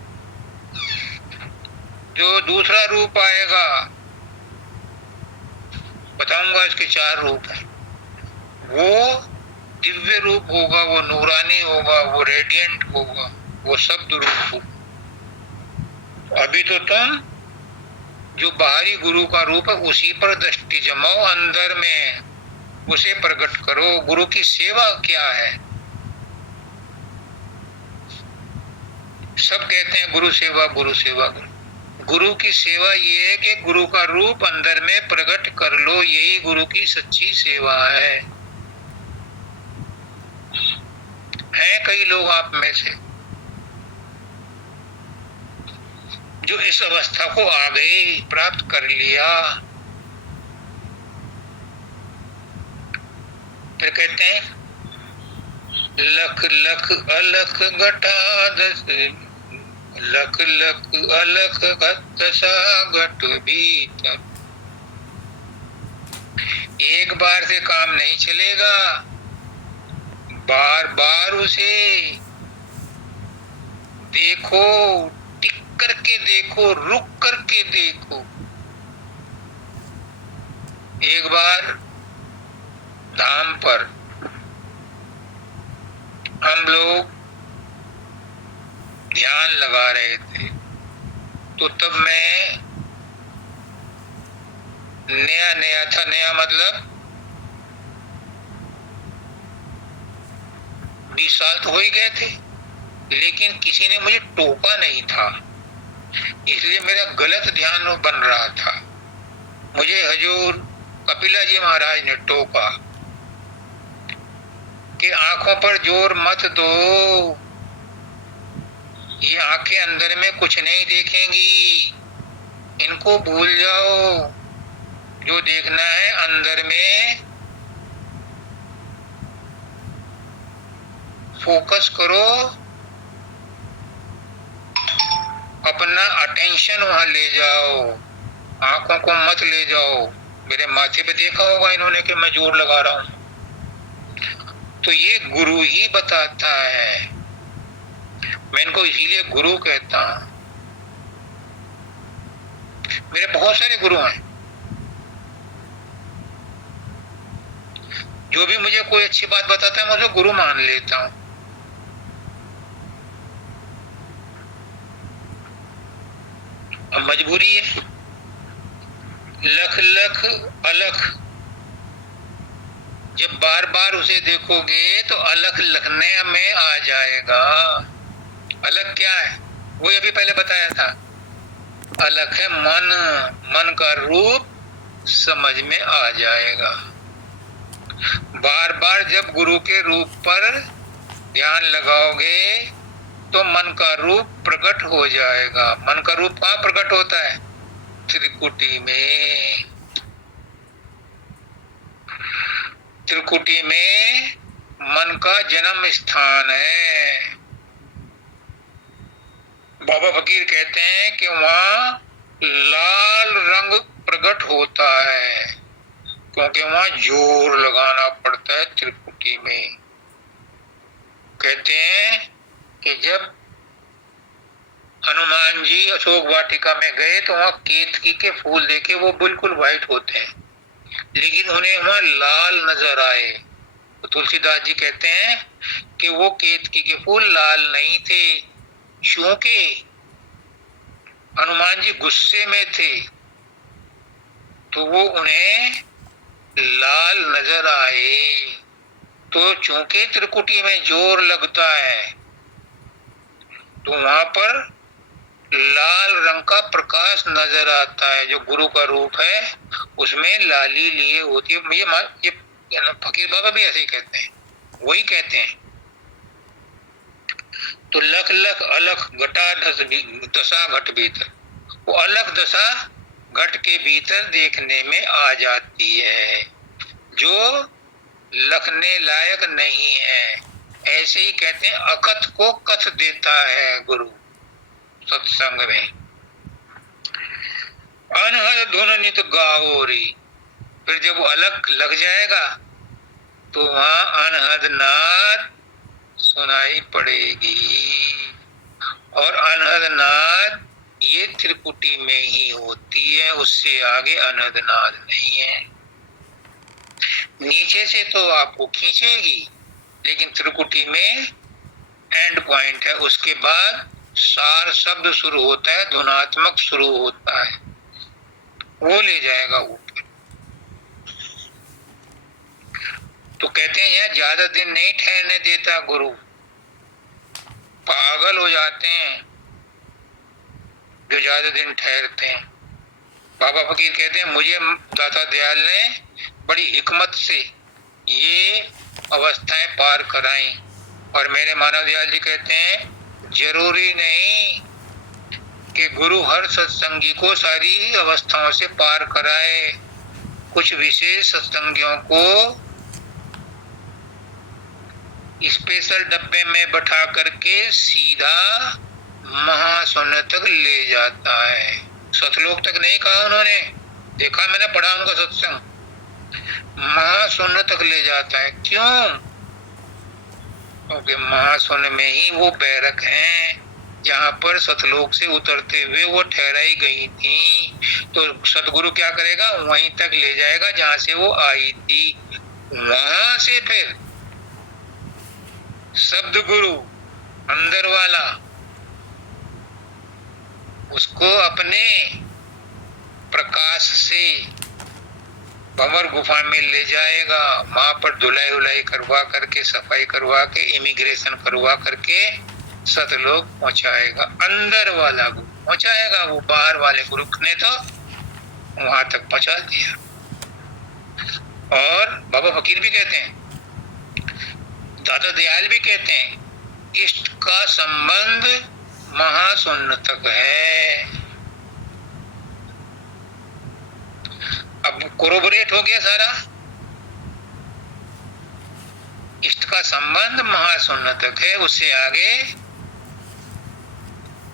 जो दूसरा रूप आएगा, बताऊंगा, इसके 4 रूप हैं। वो दिव्य रूप होगा, वो नूरानी होगा, वो रेडियंट होगा, वो शब्द रूप होगा। अभी तो तुम जो बाहरी गुरु का रूप है उसी पर दृष्टि जमाओ, अंदर में उसे प्रकट करो। गुरु की सेवा क्या है? सब कहते हैं गुरु सेवा, गुरु सेवा। गुरु की सेवा ये है कि गुरु का रूप अंदर में प्रकट कर लो, यही गुरु की सच्ची सेवा है। कई लोग आप में से जो इस अवस्था को आ गए, प्राप्त कर लिया। फिर कहते हैं लख लख अलख घटा दस, लख लख अलख दशा घट भीतर। एक बार से काम नहीं चलेगा, बार बार उसे देखो, टिक करके देखो, रुक करके देखो। एक बार धाम पर हम लोग ध्यान लगा रहे थे, तो तब मैं नया नया था, नया मतलब 20 साल तो हो ही गए थे, लेकिन किसी ने मुझे टोका नहीं था, इसलिए मेरा गलत ध्यान बन रहा था। मुझे हजूर कपिला जी महाराज ने टोका कि आंखों पर जोर मत दो, ये आंखें अंदर में कुछ नहीं देखेंगी, इनको भूल जाओ, जो देखना है अंदर में फोकस करो, अपना अटेंशन वहां ले जाओ, आंखों को मत ले जाओ। मेरे माथे पे देखा होगा इन्होंने कि मैं जोर लगा रहा हूं, तो ये गुरु ही बताता है। मैं इनको इसीलिए गुरु कहता हूं। मेरे बहुत सारे गुरु हैं, जो भी मुझे कोई अच्छी बात बताता है मैं उसे गुरु मान लेता हूं। अब मजबूरी है, लख लख अलख, जब बार बार उसे देखोगे तो अलख लखने में आ जाएगा। अलख क्या है? वो अभी पहले बताया था, अलख है मन, मन का रूप समझ में आ जाएगा। बार बार जब गुरु के रूप पर ध्यान लगाओगे तो मन का रूप प्रकट हो जाएगा। मन का रूप कहाँ प्रकट होता है? त्रिकुटी में। त्रिकुटी में मन का जन्म स्थान है। बाबा फकीर कहते हैं कि वहां लाल रंग प्रकट होता है, क्योंकि वहां जोर लगाना पड़ता है त्रिकुटी में। कहते हैं कि जब हनुमान जी अशोक वाटिका में गए तो वहां केतकी के फूल देखे, वो बिल्कुल व्हाइट होते हैं, लेकिन उन्हें वहां लाल नजर आए। तो तुलसीदास जी कहते हैं कि वो केतकी के फूल लाल नहीं थे, क्योंकि हनुमान जी गुस्से में थे तो वो उन्हें लाल नजर आए। तो चूंकि त्रिकुटी में जोर लगता है तो वहां पर लाल रंग का प्रकाश नजर आता है, जो गुरु का रूप है उसमें लाली लिए होती है। ये फकीर बाबा भी ऐसे ही कहते हैं, वही कहते हैं। तो लख लख अलख घटा दशा घट भीतर, वो अलख दशा घट के भीतर देखने में आ जाती है, जो लखने लायक नहीं है। ऐसे ही कहते हैं अकथ को कथ देता है गुरु सत्संग में। अनहद धुन नित गाओरी, फिर जब वो अलग लग जाएगा तो वहां अनहद नाद सुनाई पड़ेगी। और अनहद नाद ये त्रिकुटी में ही होती है, उससे आगे अनहद नाद नहीं है। नीचे से तो आपको खींचेगी, लेकिन त्रिकुटी में एंड पॉइंट है, उसके बाद सार शब्द शुरू होता है, धुनात्मक शुरू होता है, वो ले जाएगा ऊपर। तो कहते हैं यह ज्यादा दिन नहीं ठहरने देता गुरु, पागल हो जाते हैं जो ज्यादा दिन ठहरते हैं। बाबा फकीर कहते हैं मुझे दाता दयाल ने बड़ी हिकमत से ये अवस्थाएं पार कराई, और मेरे मानव दयाल जी कहते हैं जरूरी नहीं कि गुरु हर सत्संगी को सारी अवस्थाओं से पार कराए। कुछ विशेष सत्संगियों को स्पेशल डब्बे में बैठा करके सीधा महाशून्य तक ले जाता है। सतलोक तक नहीं कहा उन्होंने, देखा मैंने, पढ़ा उनका सत्संग। महाशून्य तक ले जाता है। क्यों? क्योंकि महाशून्य में ही वो बैरक हैं जहां पर सतलोक से उतरते हुए वो ठहराई गई थी। तो सतगुरु क्या करेगा, वहीं तक ले जाएगा जहां से वो आई थी। वहां से फिर शब्द गुरु अंदर वाला उसको अपने प्रकाश से भंवर गुफा में ले जाएगा। वहां पर धुलाई उलाई करवा करके, सफाई करवा के, इमिग्रेशन करवा करके सतलोक पहुंचाएगा। अंदर वाला गुरु पहुंचाएगा, वो बाहर वाले गुरु ने तो वहां तक पहुंचा दिया। और बाबा फकीर भी कहते हैं, दादा दयाल भी कहते हैं, इष्ट का संबंध महाशून्य तक है। अब कोरोबोरेट हो गया सारा। इष्ट का संबंध महाशून्य तक है, उससे आगे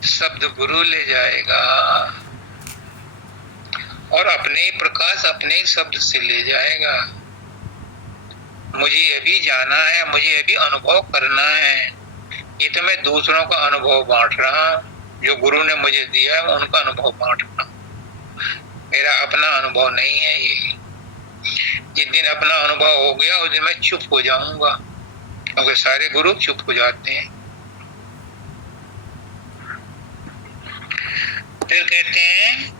शब्द गुरु ले जाएगा और अपने प्रकाश अपने शब्द से ले जाएगा। मुझे ये भी जाना है, मुझे ये भी अनुभव करना है। ये तो मैं दूसरों का अनुभव बांट रहा हूँ, जो गुरु ने मुझे दिया है उनका अनुभव बांट रहा हूँ, मेरा अपना अनुभव नहीं है ये। जिस दिन अपना अनुभव हो गया उस दिन मैं चुप हो जाऊंगा, क्योंकि सारे गुरु चुप हो जाते हैं। फिर कहते हैं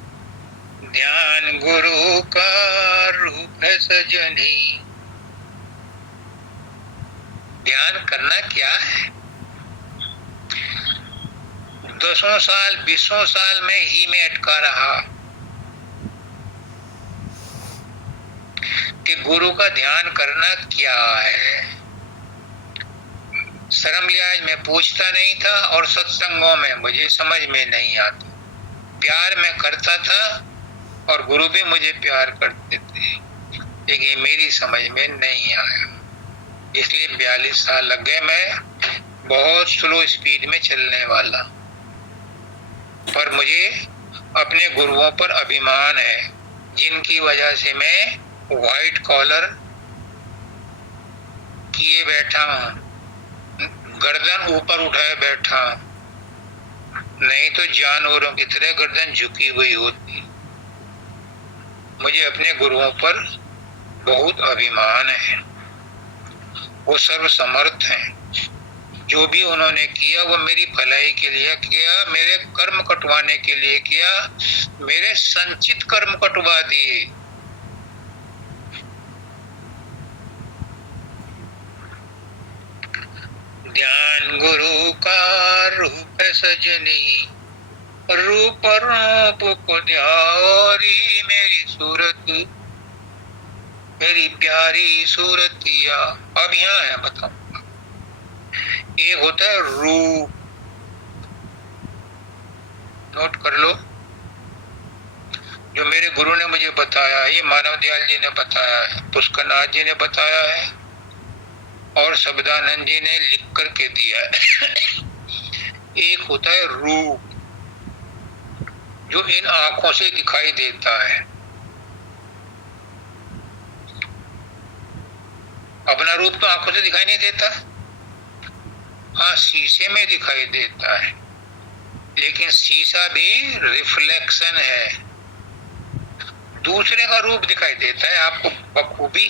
ध्यान गुरु का रूप है सजनी। ध्यान करना क्या है? 10 साल 20 साल में ही में अटका रहा कि गुरु का ध्यान करना क्या है। शर्म लिहाज में पूछता नहीं था और सत्संगों में मुझे समझ में नहीं आता। प्यार में करता था और गुरु भी मुझे प्यार करते थे, लेकिन मेरी समझ में नहीं आया, इसलिए 42 साल लग गए। मैं बहुत स्लो स्पीड में चलने वाला, पर मुझे अपने गुरुओं पर अभिमान है, जिनकी वजह से मैं व्हाइट कॉलर किए बैठा हूं, गर्दन ऊपर उठाए बैठा हूं, नहीं तो जानवरों की तरह गर्दन झुकी हुई होती। मुझे अपने गुरुओं पर बहुत अभिमान है, वो सर्वसमर्थ हैं। जो भी उन्होंने किया वो मेरी भलाई के लिए किया, मेरे कर्म कटवाने के लिए किया, मेरे संचित कर्म कटवा दिए। ध्यान गुरु का रूप है सजनी, रूप रूप को ध्यारी मेरी सूरत, मेरी प्यारी सूरतिया। अब यहाँ है, बताओ, एक होता है रूप, नोट कर लो, जो मेरे गुरु ने मुझे बताया, ये मानव दयाल जी ने बताया है, पुष्करनाथ जी ने बताया है, और शब्दानंद जी ने लिख करके दिया है। एक होता है रूप, जो इन आंखों से दिखाई देता है। अपना रूप तो आंखों से दिखाई नहीं देता, हाँ शीशे में दिखाई देता है, लेकिन शीशा भी रिफ्लेक्शन है, दूसरे का रूप दिखाई देता है आपको बखूबी।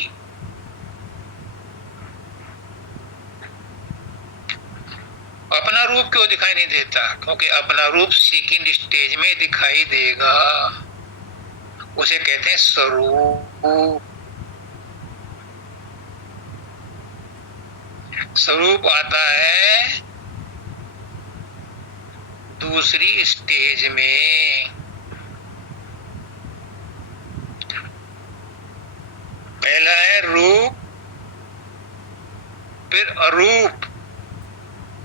अपना रूप क्यों दिखाई नहीं देता? क्योंकि अपना रूप सेकंड स्टेज में दिखाई देगा, उसे कहते हैं स्वरूप। स्वरूप आता है दूसरी स्टेज में। पहला है रूप, फिर अरूप,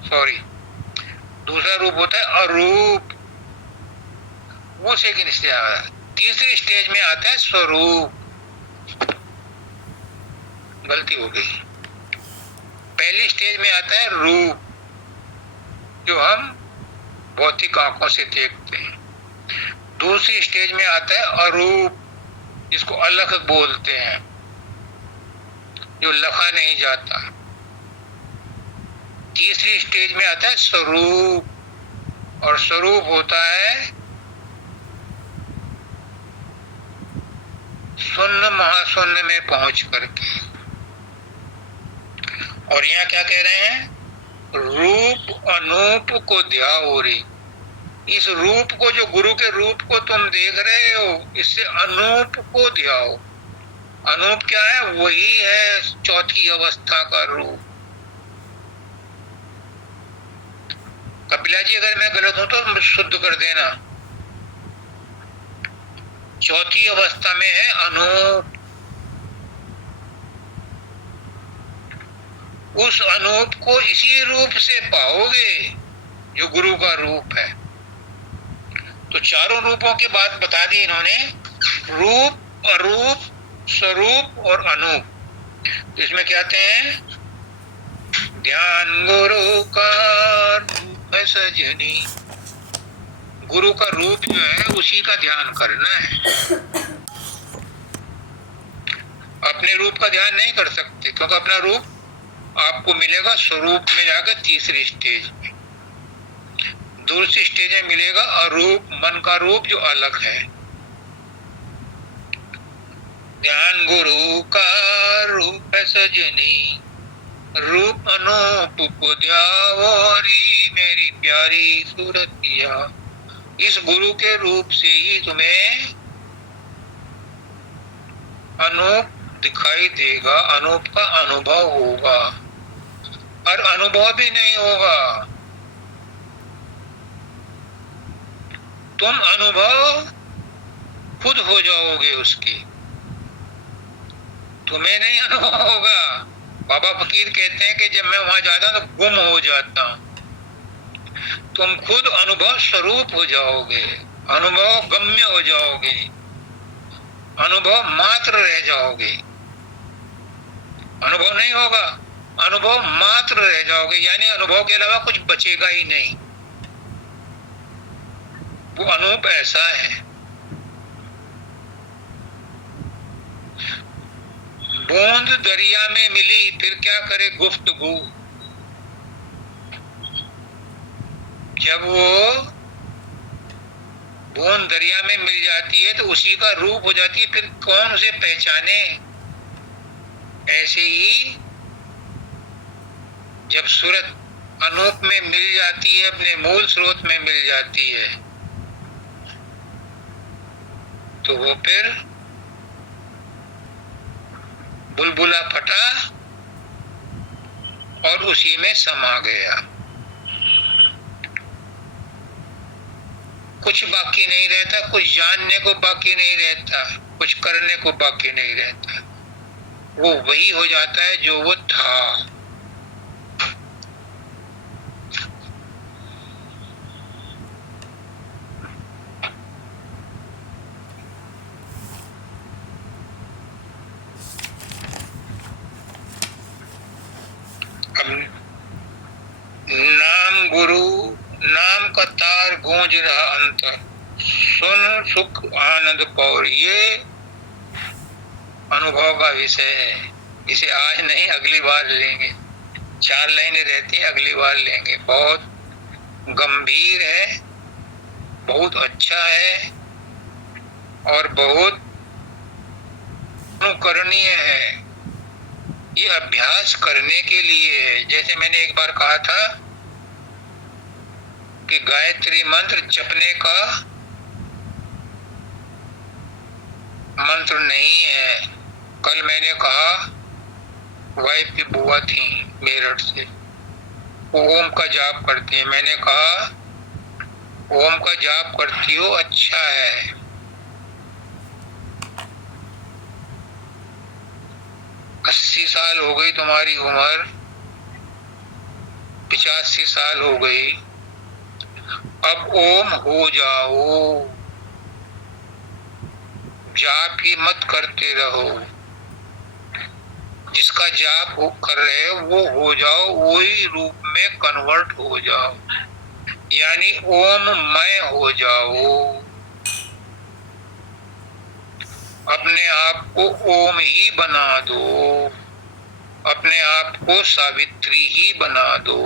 सॉरी, दूसरा रूप होता है अरूप, वो सेकंड स्टेज आता है। तीसरी स्टेज में आता है स्वरूप। गलती हो गई, पहली स्टेज में आता है रूप, जो हम भौतिक आंखों से देखते हैं। दूसरी स्टेज में आता है अरूप, जिसको अलख बोलते हैं, जो लखा नहीं जाता। तीसरी स्टेज में आता है स्वरूप, और स्वरूप होता है शून्य महाशून्य में पहुंच करके। और यहाँ क्या कह रहे हैं? रूप अनूप को ध्याओ रे। इस रूप को, जो गुरु के रूप को तुम देख रहे हो, इससे अनूप को ध्याओ। अनूप क्या है? वही है चौथी अवस्था का रूप। कपिला जी, अगर मैं गलत हूं तो शुद्ध कर देना। चौथी अवस्था में है अनूप। उस अनूप को इसी रूप से पाओगे जो गुरु का रूप है। तो चारों रूपों की बात बता दी इन्होंने, रूप, अरूप, स्वरूप और अनूप। इसमें कहते हैं ध्यान गुरु का रूप है सजनी। गुरु का रूप जो है उसी का ध्यान करना है। अपने रूप का ध्यान नहीं कर सकते, क्योंकि अपना रूप आपको मिलेगा स्वरूप में जाकर तीसरी स्टेज में। दूसरी स्टेज में मिलेगा अरूप, मन का रूप जो अलग है। ध्यान गुरु का रूप है सजनी, रूप अनूप को ध्याओ री मेरी प्यारी सूरतिया। इस गुरु के रूप से ही तुम्हें अनूप दिखाई देगा, अनूप का अनुभव होगा। और अनुभव भी नहीं होगा, तुम अनुभव खुद हो जाओगे उसके, तुम्हें नहीं अनुभव होगा। बाबा फकीर कहते हैं कि जब मैं वहां जाता हूं तो गुम हो जाता हूं। तुम खुद अनुभव स्वरूप हो जाओगे, अनुभव गम्य हो जाओगे। अनुभव मात्र रह जाओगे, अनुभव नहीं होगा, अनुभव मात्र रह जाओगे, यानी अनुभव के अलावा कुछ बचेगा ही नहीं। वो अनूप ऐसा है। बूंद दरिया में मिली फिर क्या करे गुफ्तगू, जब वो बूंद दरिया में मिल जाती है तो उसी का रूप हो जाती है, फिर कौन उसे पहचाने। ऐसे ही जब सूरत अनूप में मिल जाती है, अपने मूल स्रोत में मिल जाती है, तो वो फिर बुलबुला फटा और उसी में समा गया। कुछ बाकी नहीं रहता, कुछ जानने को बाकी नहीं रहता, कुछ करने को बाकी नहीं रहता। वो वही हो जाता है जो वो था। अब नाम गुरु, नाम का तार गूंज रहा अंतर, सुन सुख आनंद पौर, ये अनुभव का विषय है। इसे आज नहीं अगली बार लेंगे, 4 लाइनें रहती हैं, अगली बार लेंगे। बहुत गंभीर है, बहुत अच्छा है और बहुत अनुकरणीय है। ये अभ्यास करने के लिए है। जैसे मैंने एक बार कहा था कि गायत्री मंत्र जपने का मंत्र नहीं है। कल मैंने कहा, वाइफ की बुआ थी मेरठ से, वो ओम का जाप करती है। मैंने कहा ओम का जाप करती हो, अच्छा है, 80 साल हो गई तुम्हारी उम्र, 85 साल हो गई, अब ओम हो जाओ, जाप ही मत करते रहो। जिसका जाप कर रहे हो वो हो जाओ, वही रूप में कन्वर्ट हो जाओ, यानी ओममय हो जाओ। अपने आप को ओम ही बना दो, अपने आप को सावित्री ही बना दो,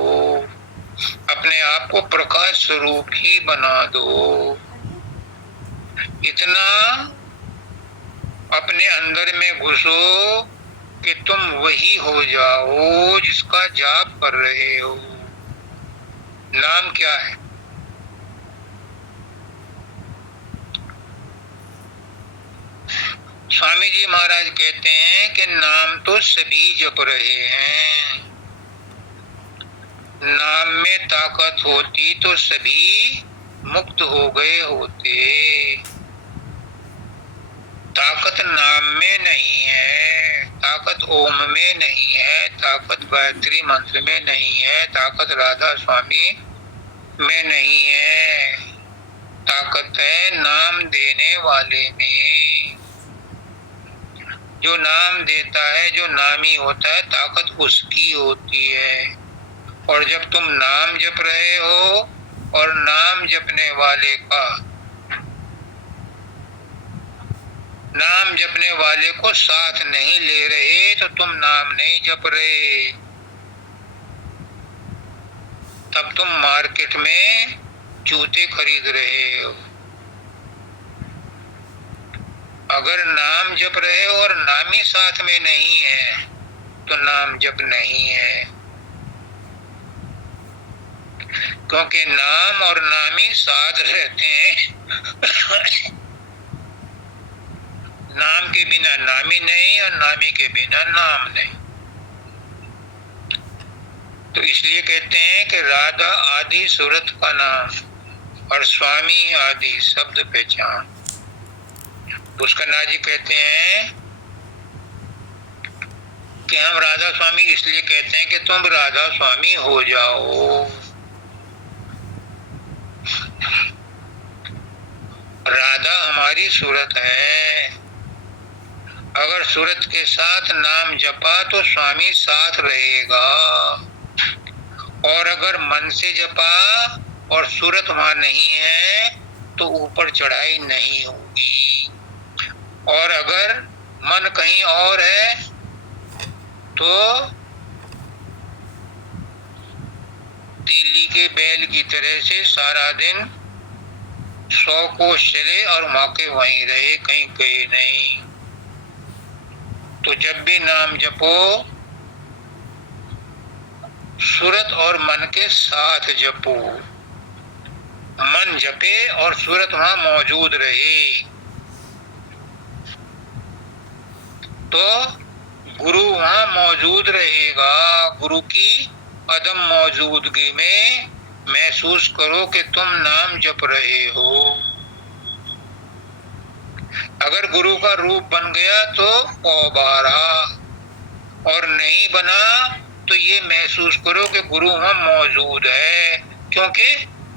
अपने आप को प्रकाश स्वरूप ही बना दो। इतना अपने अंदर में घुसो कि तुम वही हो जाओ जिसका जाप कर रहे हो। नाम क्या है? स्वामी जी महाराज कहते हैं कि नाम तो सभी जप रहे हैं, नाम में ताकत होती तो सभी मुक्त हो गए होते। ताकत नाम में नहीं है, ताकत ओम में नहीं है, ताकत गायत्री मंत्र में नहीं है, ताकत राधा स्वामी में नहीं है, ताकत है नाम देने वाले में। जो नाम देता है, जो नामी होता है, ताकत उसकी होती है। और जब तुम नाम जप रहे हो और नाम जपने वाले का, नाम जपने वाले को साथ नहीं ले रहे तो तुम नाम नहीं जप रहे। तब तुम मार्केट में जूते खरीद रहे हो। अगर नाम जप रहे हो और नामी साथ में नहीं है तो नाम जप नहीं है, क्योंकि नाम और नामी साथ रहते हैं। नाम के बिना नामी नहीं और नामी के बिना नाम नहीं। तो इसलिए कहते हैं कि राधा आदि सूरत का नाम और स्वामी आदि शब्द पहचान। पुष्करनाथ जी कहते हैं कि हम राधा स्वामी इसलिए कहते हैं कि तुम राधा स्वामी हो जाओ। राधा हमारी सूरत है, सूरत के साथ नाम जपा तो स्वामी साथ रहेगा, और अगर मन से जपा और सूरत वहां नहीं है तो ऊपर चढ़ाई नहीं होगी, और अगर मन कहीं और है तो दिल्ली के बैल की तरह से सारा दिन 100 कोस चले और मौके वहीं रहे, कहीं गए नहीं। तो जब भी नाम जपो सूरत और मन के साथ जपो, मन जपे और सूरत वहां मौजूद रहे, तो गुरु वहां मौजूद रहेगा। गुरु की अदम मौजूदगी में महसूस करो कि तुम नाम जप रहे हो। अगर गुरु का रूप बन गया तो पौबारा, और नहीं बना तो ये महसूस करो कि गुरु वहां मौजूद है, क्योंकि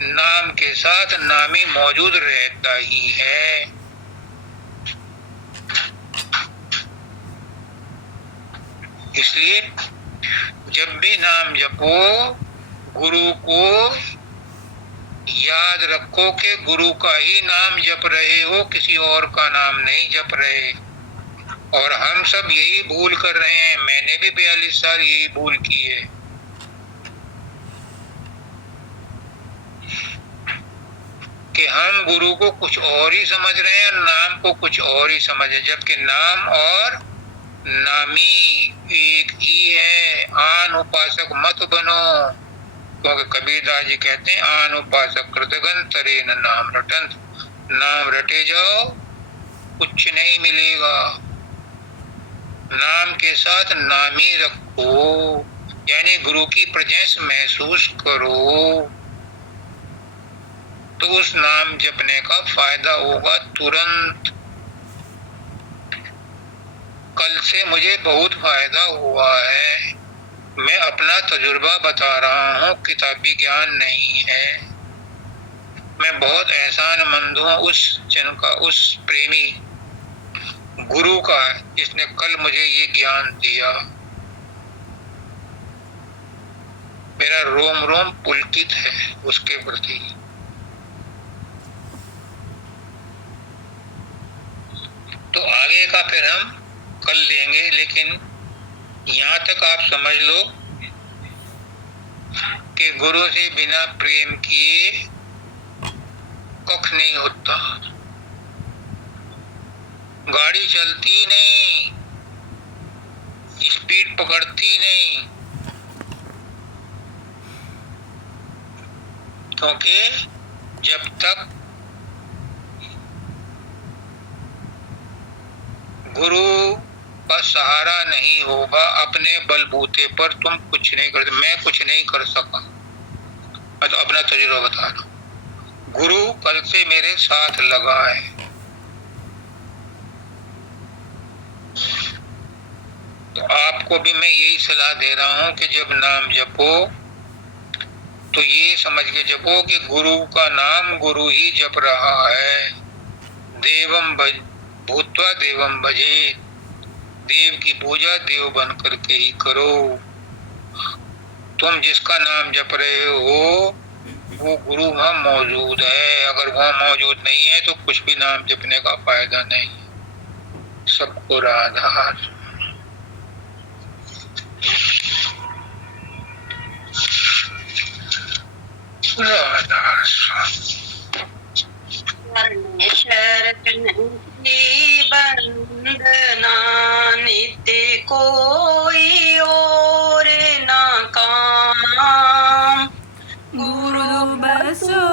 नाम के साथ नामी मौजूद रहता ही है। इसलिए जब भी नाम जपो गुरु को याद रखो कि गुरु का ही नाम जप रहे हो, किसी और का नाम नहीं जप रहे। और हम सब यही भूल कर रहे हैं, मैंने भी 42 साल यही भूल की है कि हम गुरु को कुछ और ही समझ रहे हैं, नाम को कुछ और ही समझ रहे, जबकि नाम और नामी एक ही है। आन उपासक मत बनो, क्योंकि कबीरदास जी कहते हैं आन उपासक कृतगन तरे न नाम रटन। नाम रटे जाओ कुछ नहीं मिलेगा, नाम के साथ नामी रखो, यानी गुरु की प्रेजेंस महसूस करो, तो उस नाम जपने का फायदा होगा तुरंत। कल से मुझे बहुत फायदा हुआ है, मैं अपना तजुर्बा बता रहा हूँ, किताबी ज्ञान नहीं है। मैं बहुत एहसानमंद हूँ उस जन का, उस प्रेमी गुरु का, जिसने कल मुझे ये ज्ञान दिया। मेरा रोम रोम पुलकित है उसके प्रति। तो आगे का फिर हम कल लेंगे, लेकिन यहाँ तक आप समझ लो कि गुरु से बिना प्रेम किए कख नहीं होता। गाड़ी चलती नहीं, स्पीड पकड़ती नहीं, क्योंकि जब तक गुरु का सहारा नहीं होगा, अपने बलबूते पर तुम कुछ नहीं करते। मैं कुछ नहीं कर सका, मैं तो अपना तजुर्बा बता रहा हूं। गुरु कल से मेरे साथ लगा है। तो आपको भी मैं यही सलाह दे रहा हूं कि जब नाम जपो तो ये समझ के जपो कि गुरु का नाम गुरु ही जप रहा है। देवम भूत्वा देवम भजे, देव की पूजा देव बन करके ही करो। तुम जिसका नाम जप रहे हो वो गुरु वहां मौजूद है, अगर वहां मौजूद नहीं है तो कुछ भी नाम जपने का फायदा नहीं। सबको राधा। वंदना नित्य कोई और ना काम, गुरु बसो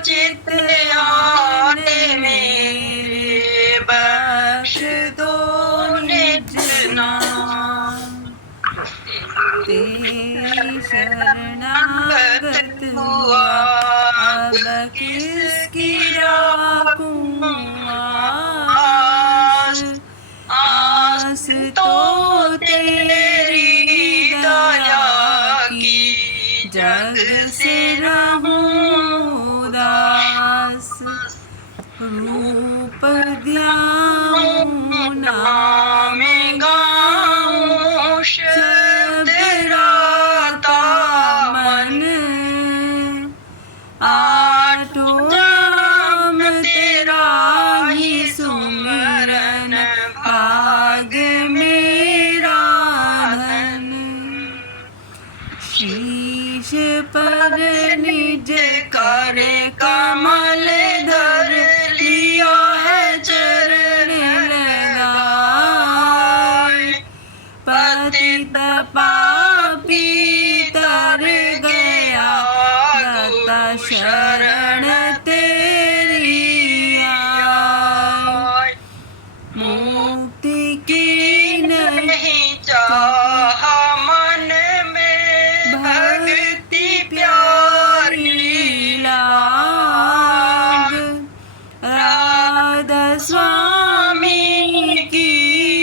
चित आने मेरे, बख्श दो निज नाम। तेरी शरणागत हुआ, अब किसकी राखूं आस। आस तो तेरी दया की, जग से रहूं उदास। रूप ध्याऊं ना मैं कर निज कर कमल धर लियो है चरण लगाए पतित पापी तर गया दाता शरण तेरी आए मुक्ति की नहीं चाह मन में भक्ति प्यारी लाग राधा स्वामी की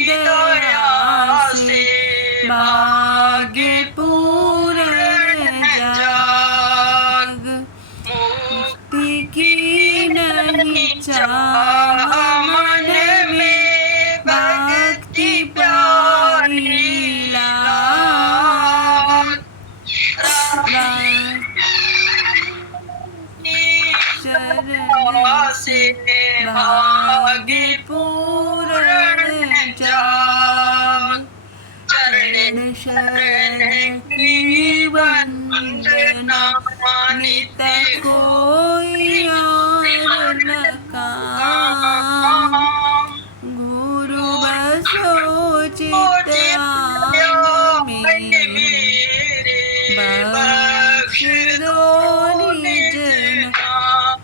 दया से भाग्य पूर्ण जाग मुक्ति की नहीं चाह मन में भक्ति प्यारी लाग चरण से भाग्य पूर्ण जाग चरण शरण की वंदना नित कोई और न काम गुरु बसो चित आन मेरे बख्श दो निज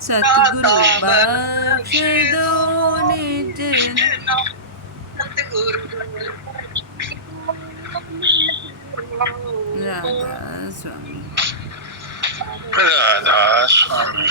सतगुरु बख्श दो निज राधा स्वामी राधा स्वामी।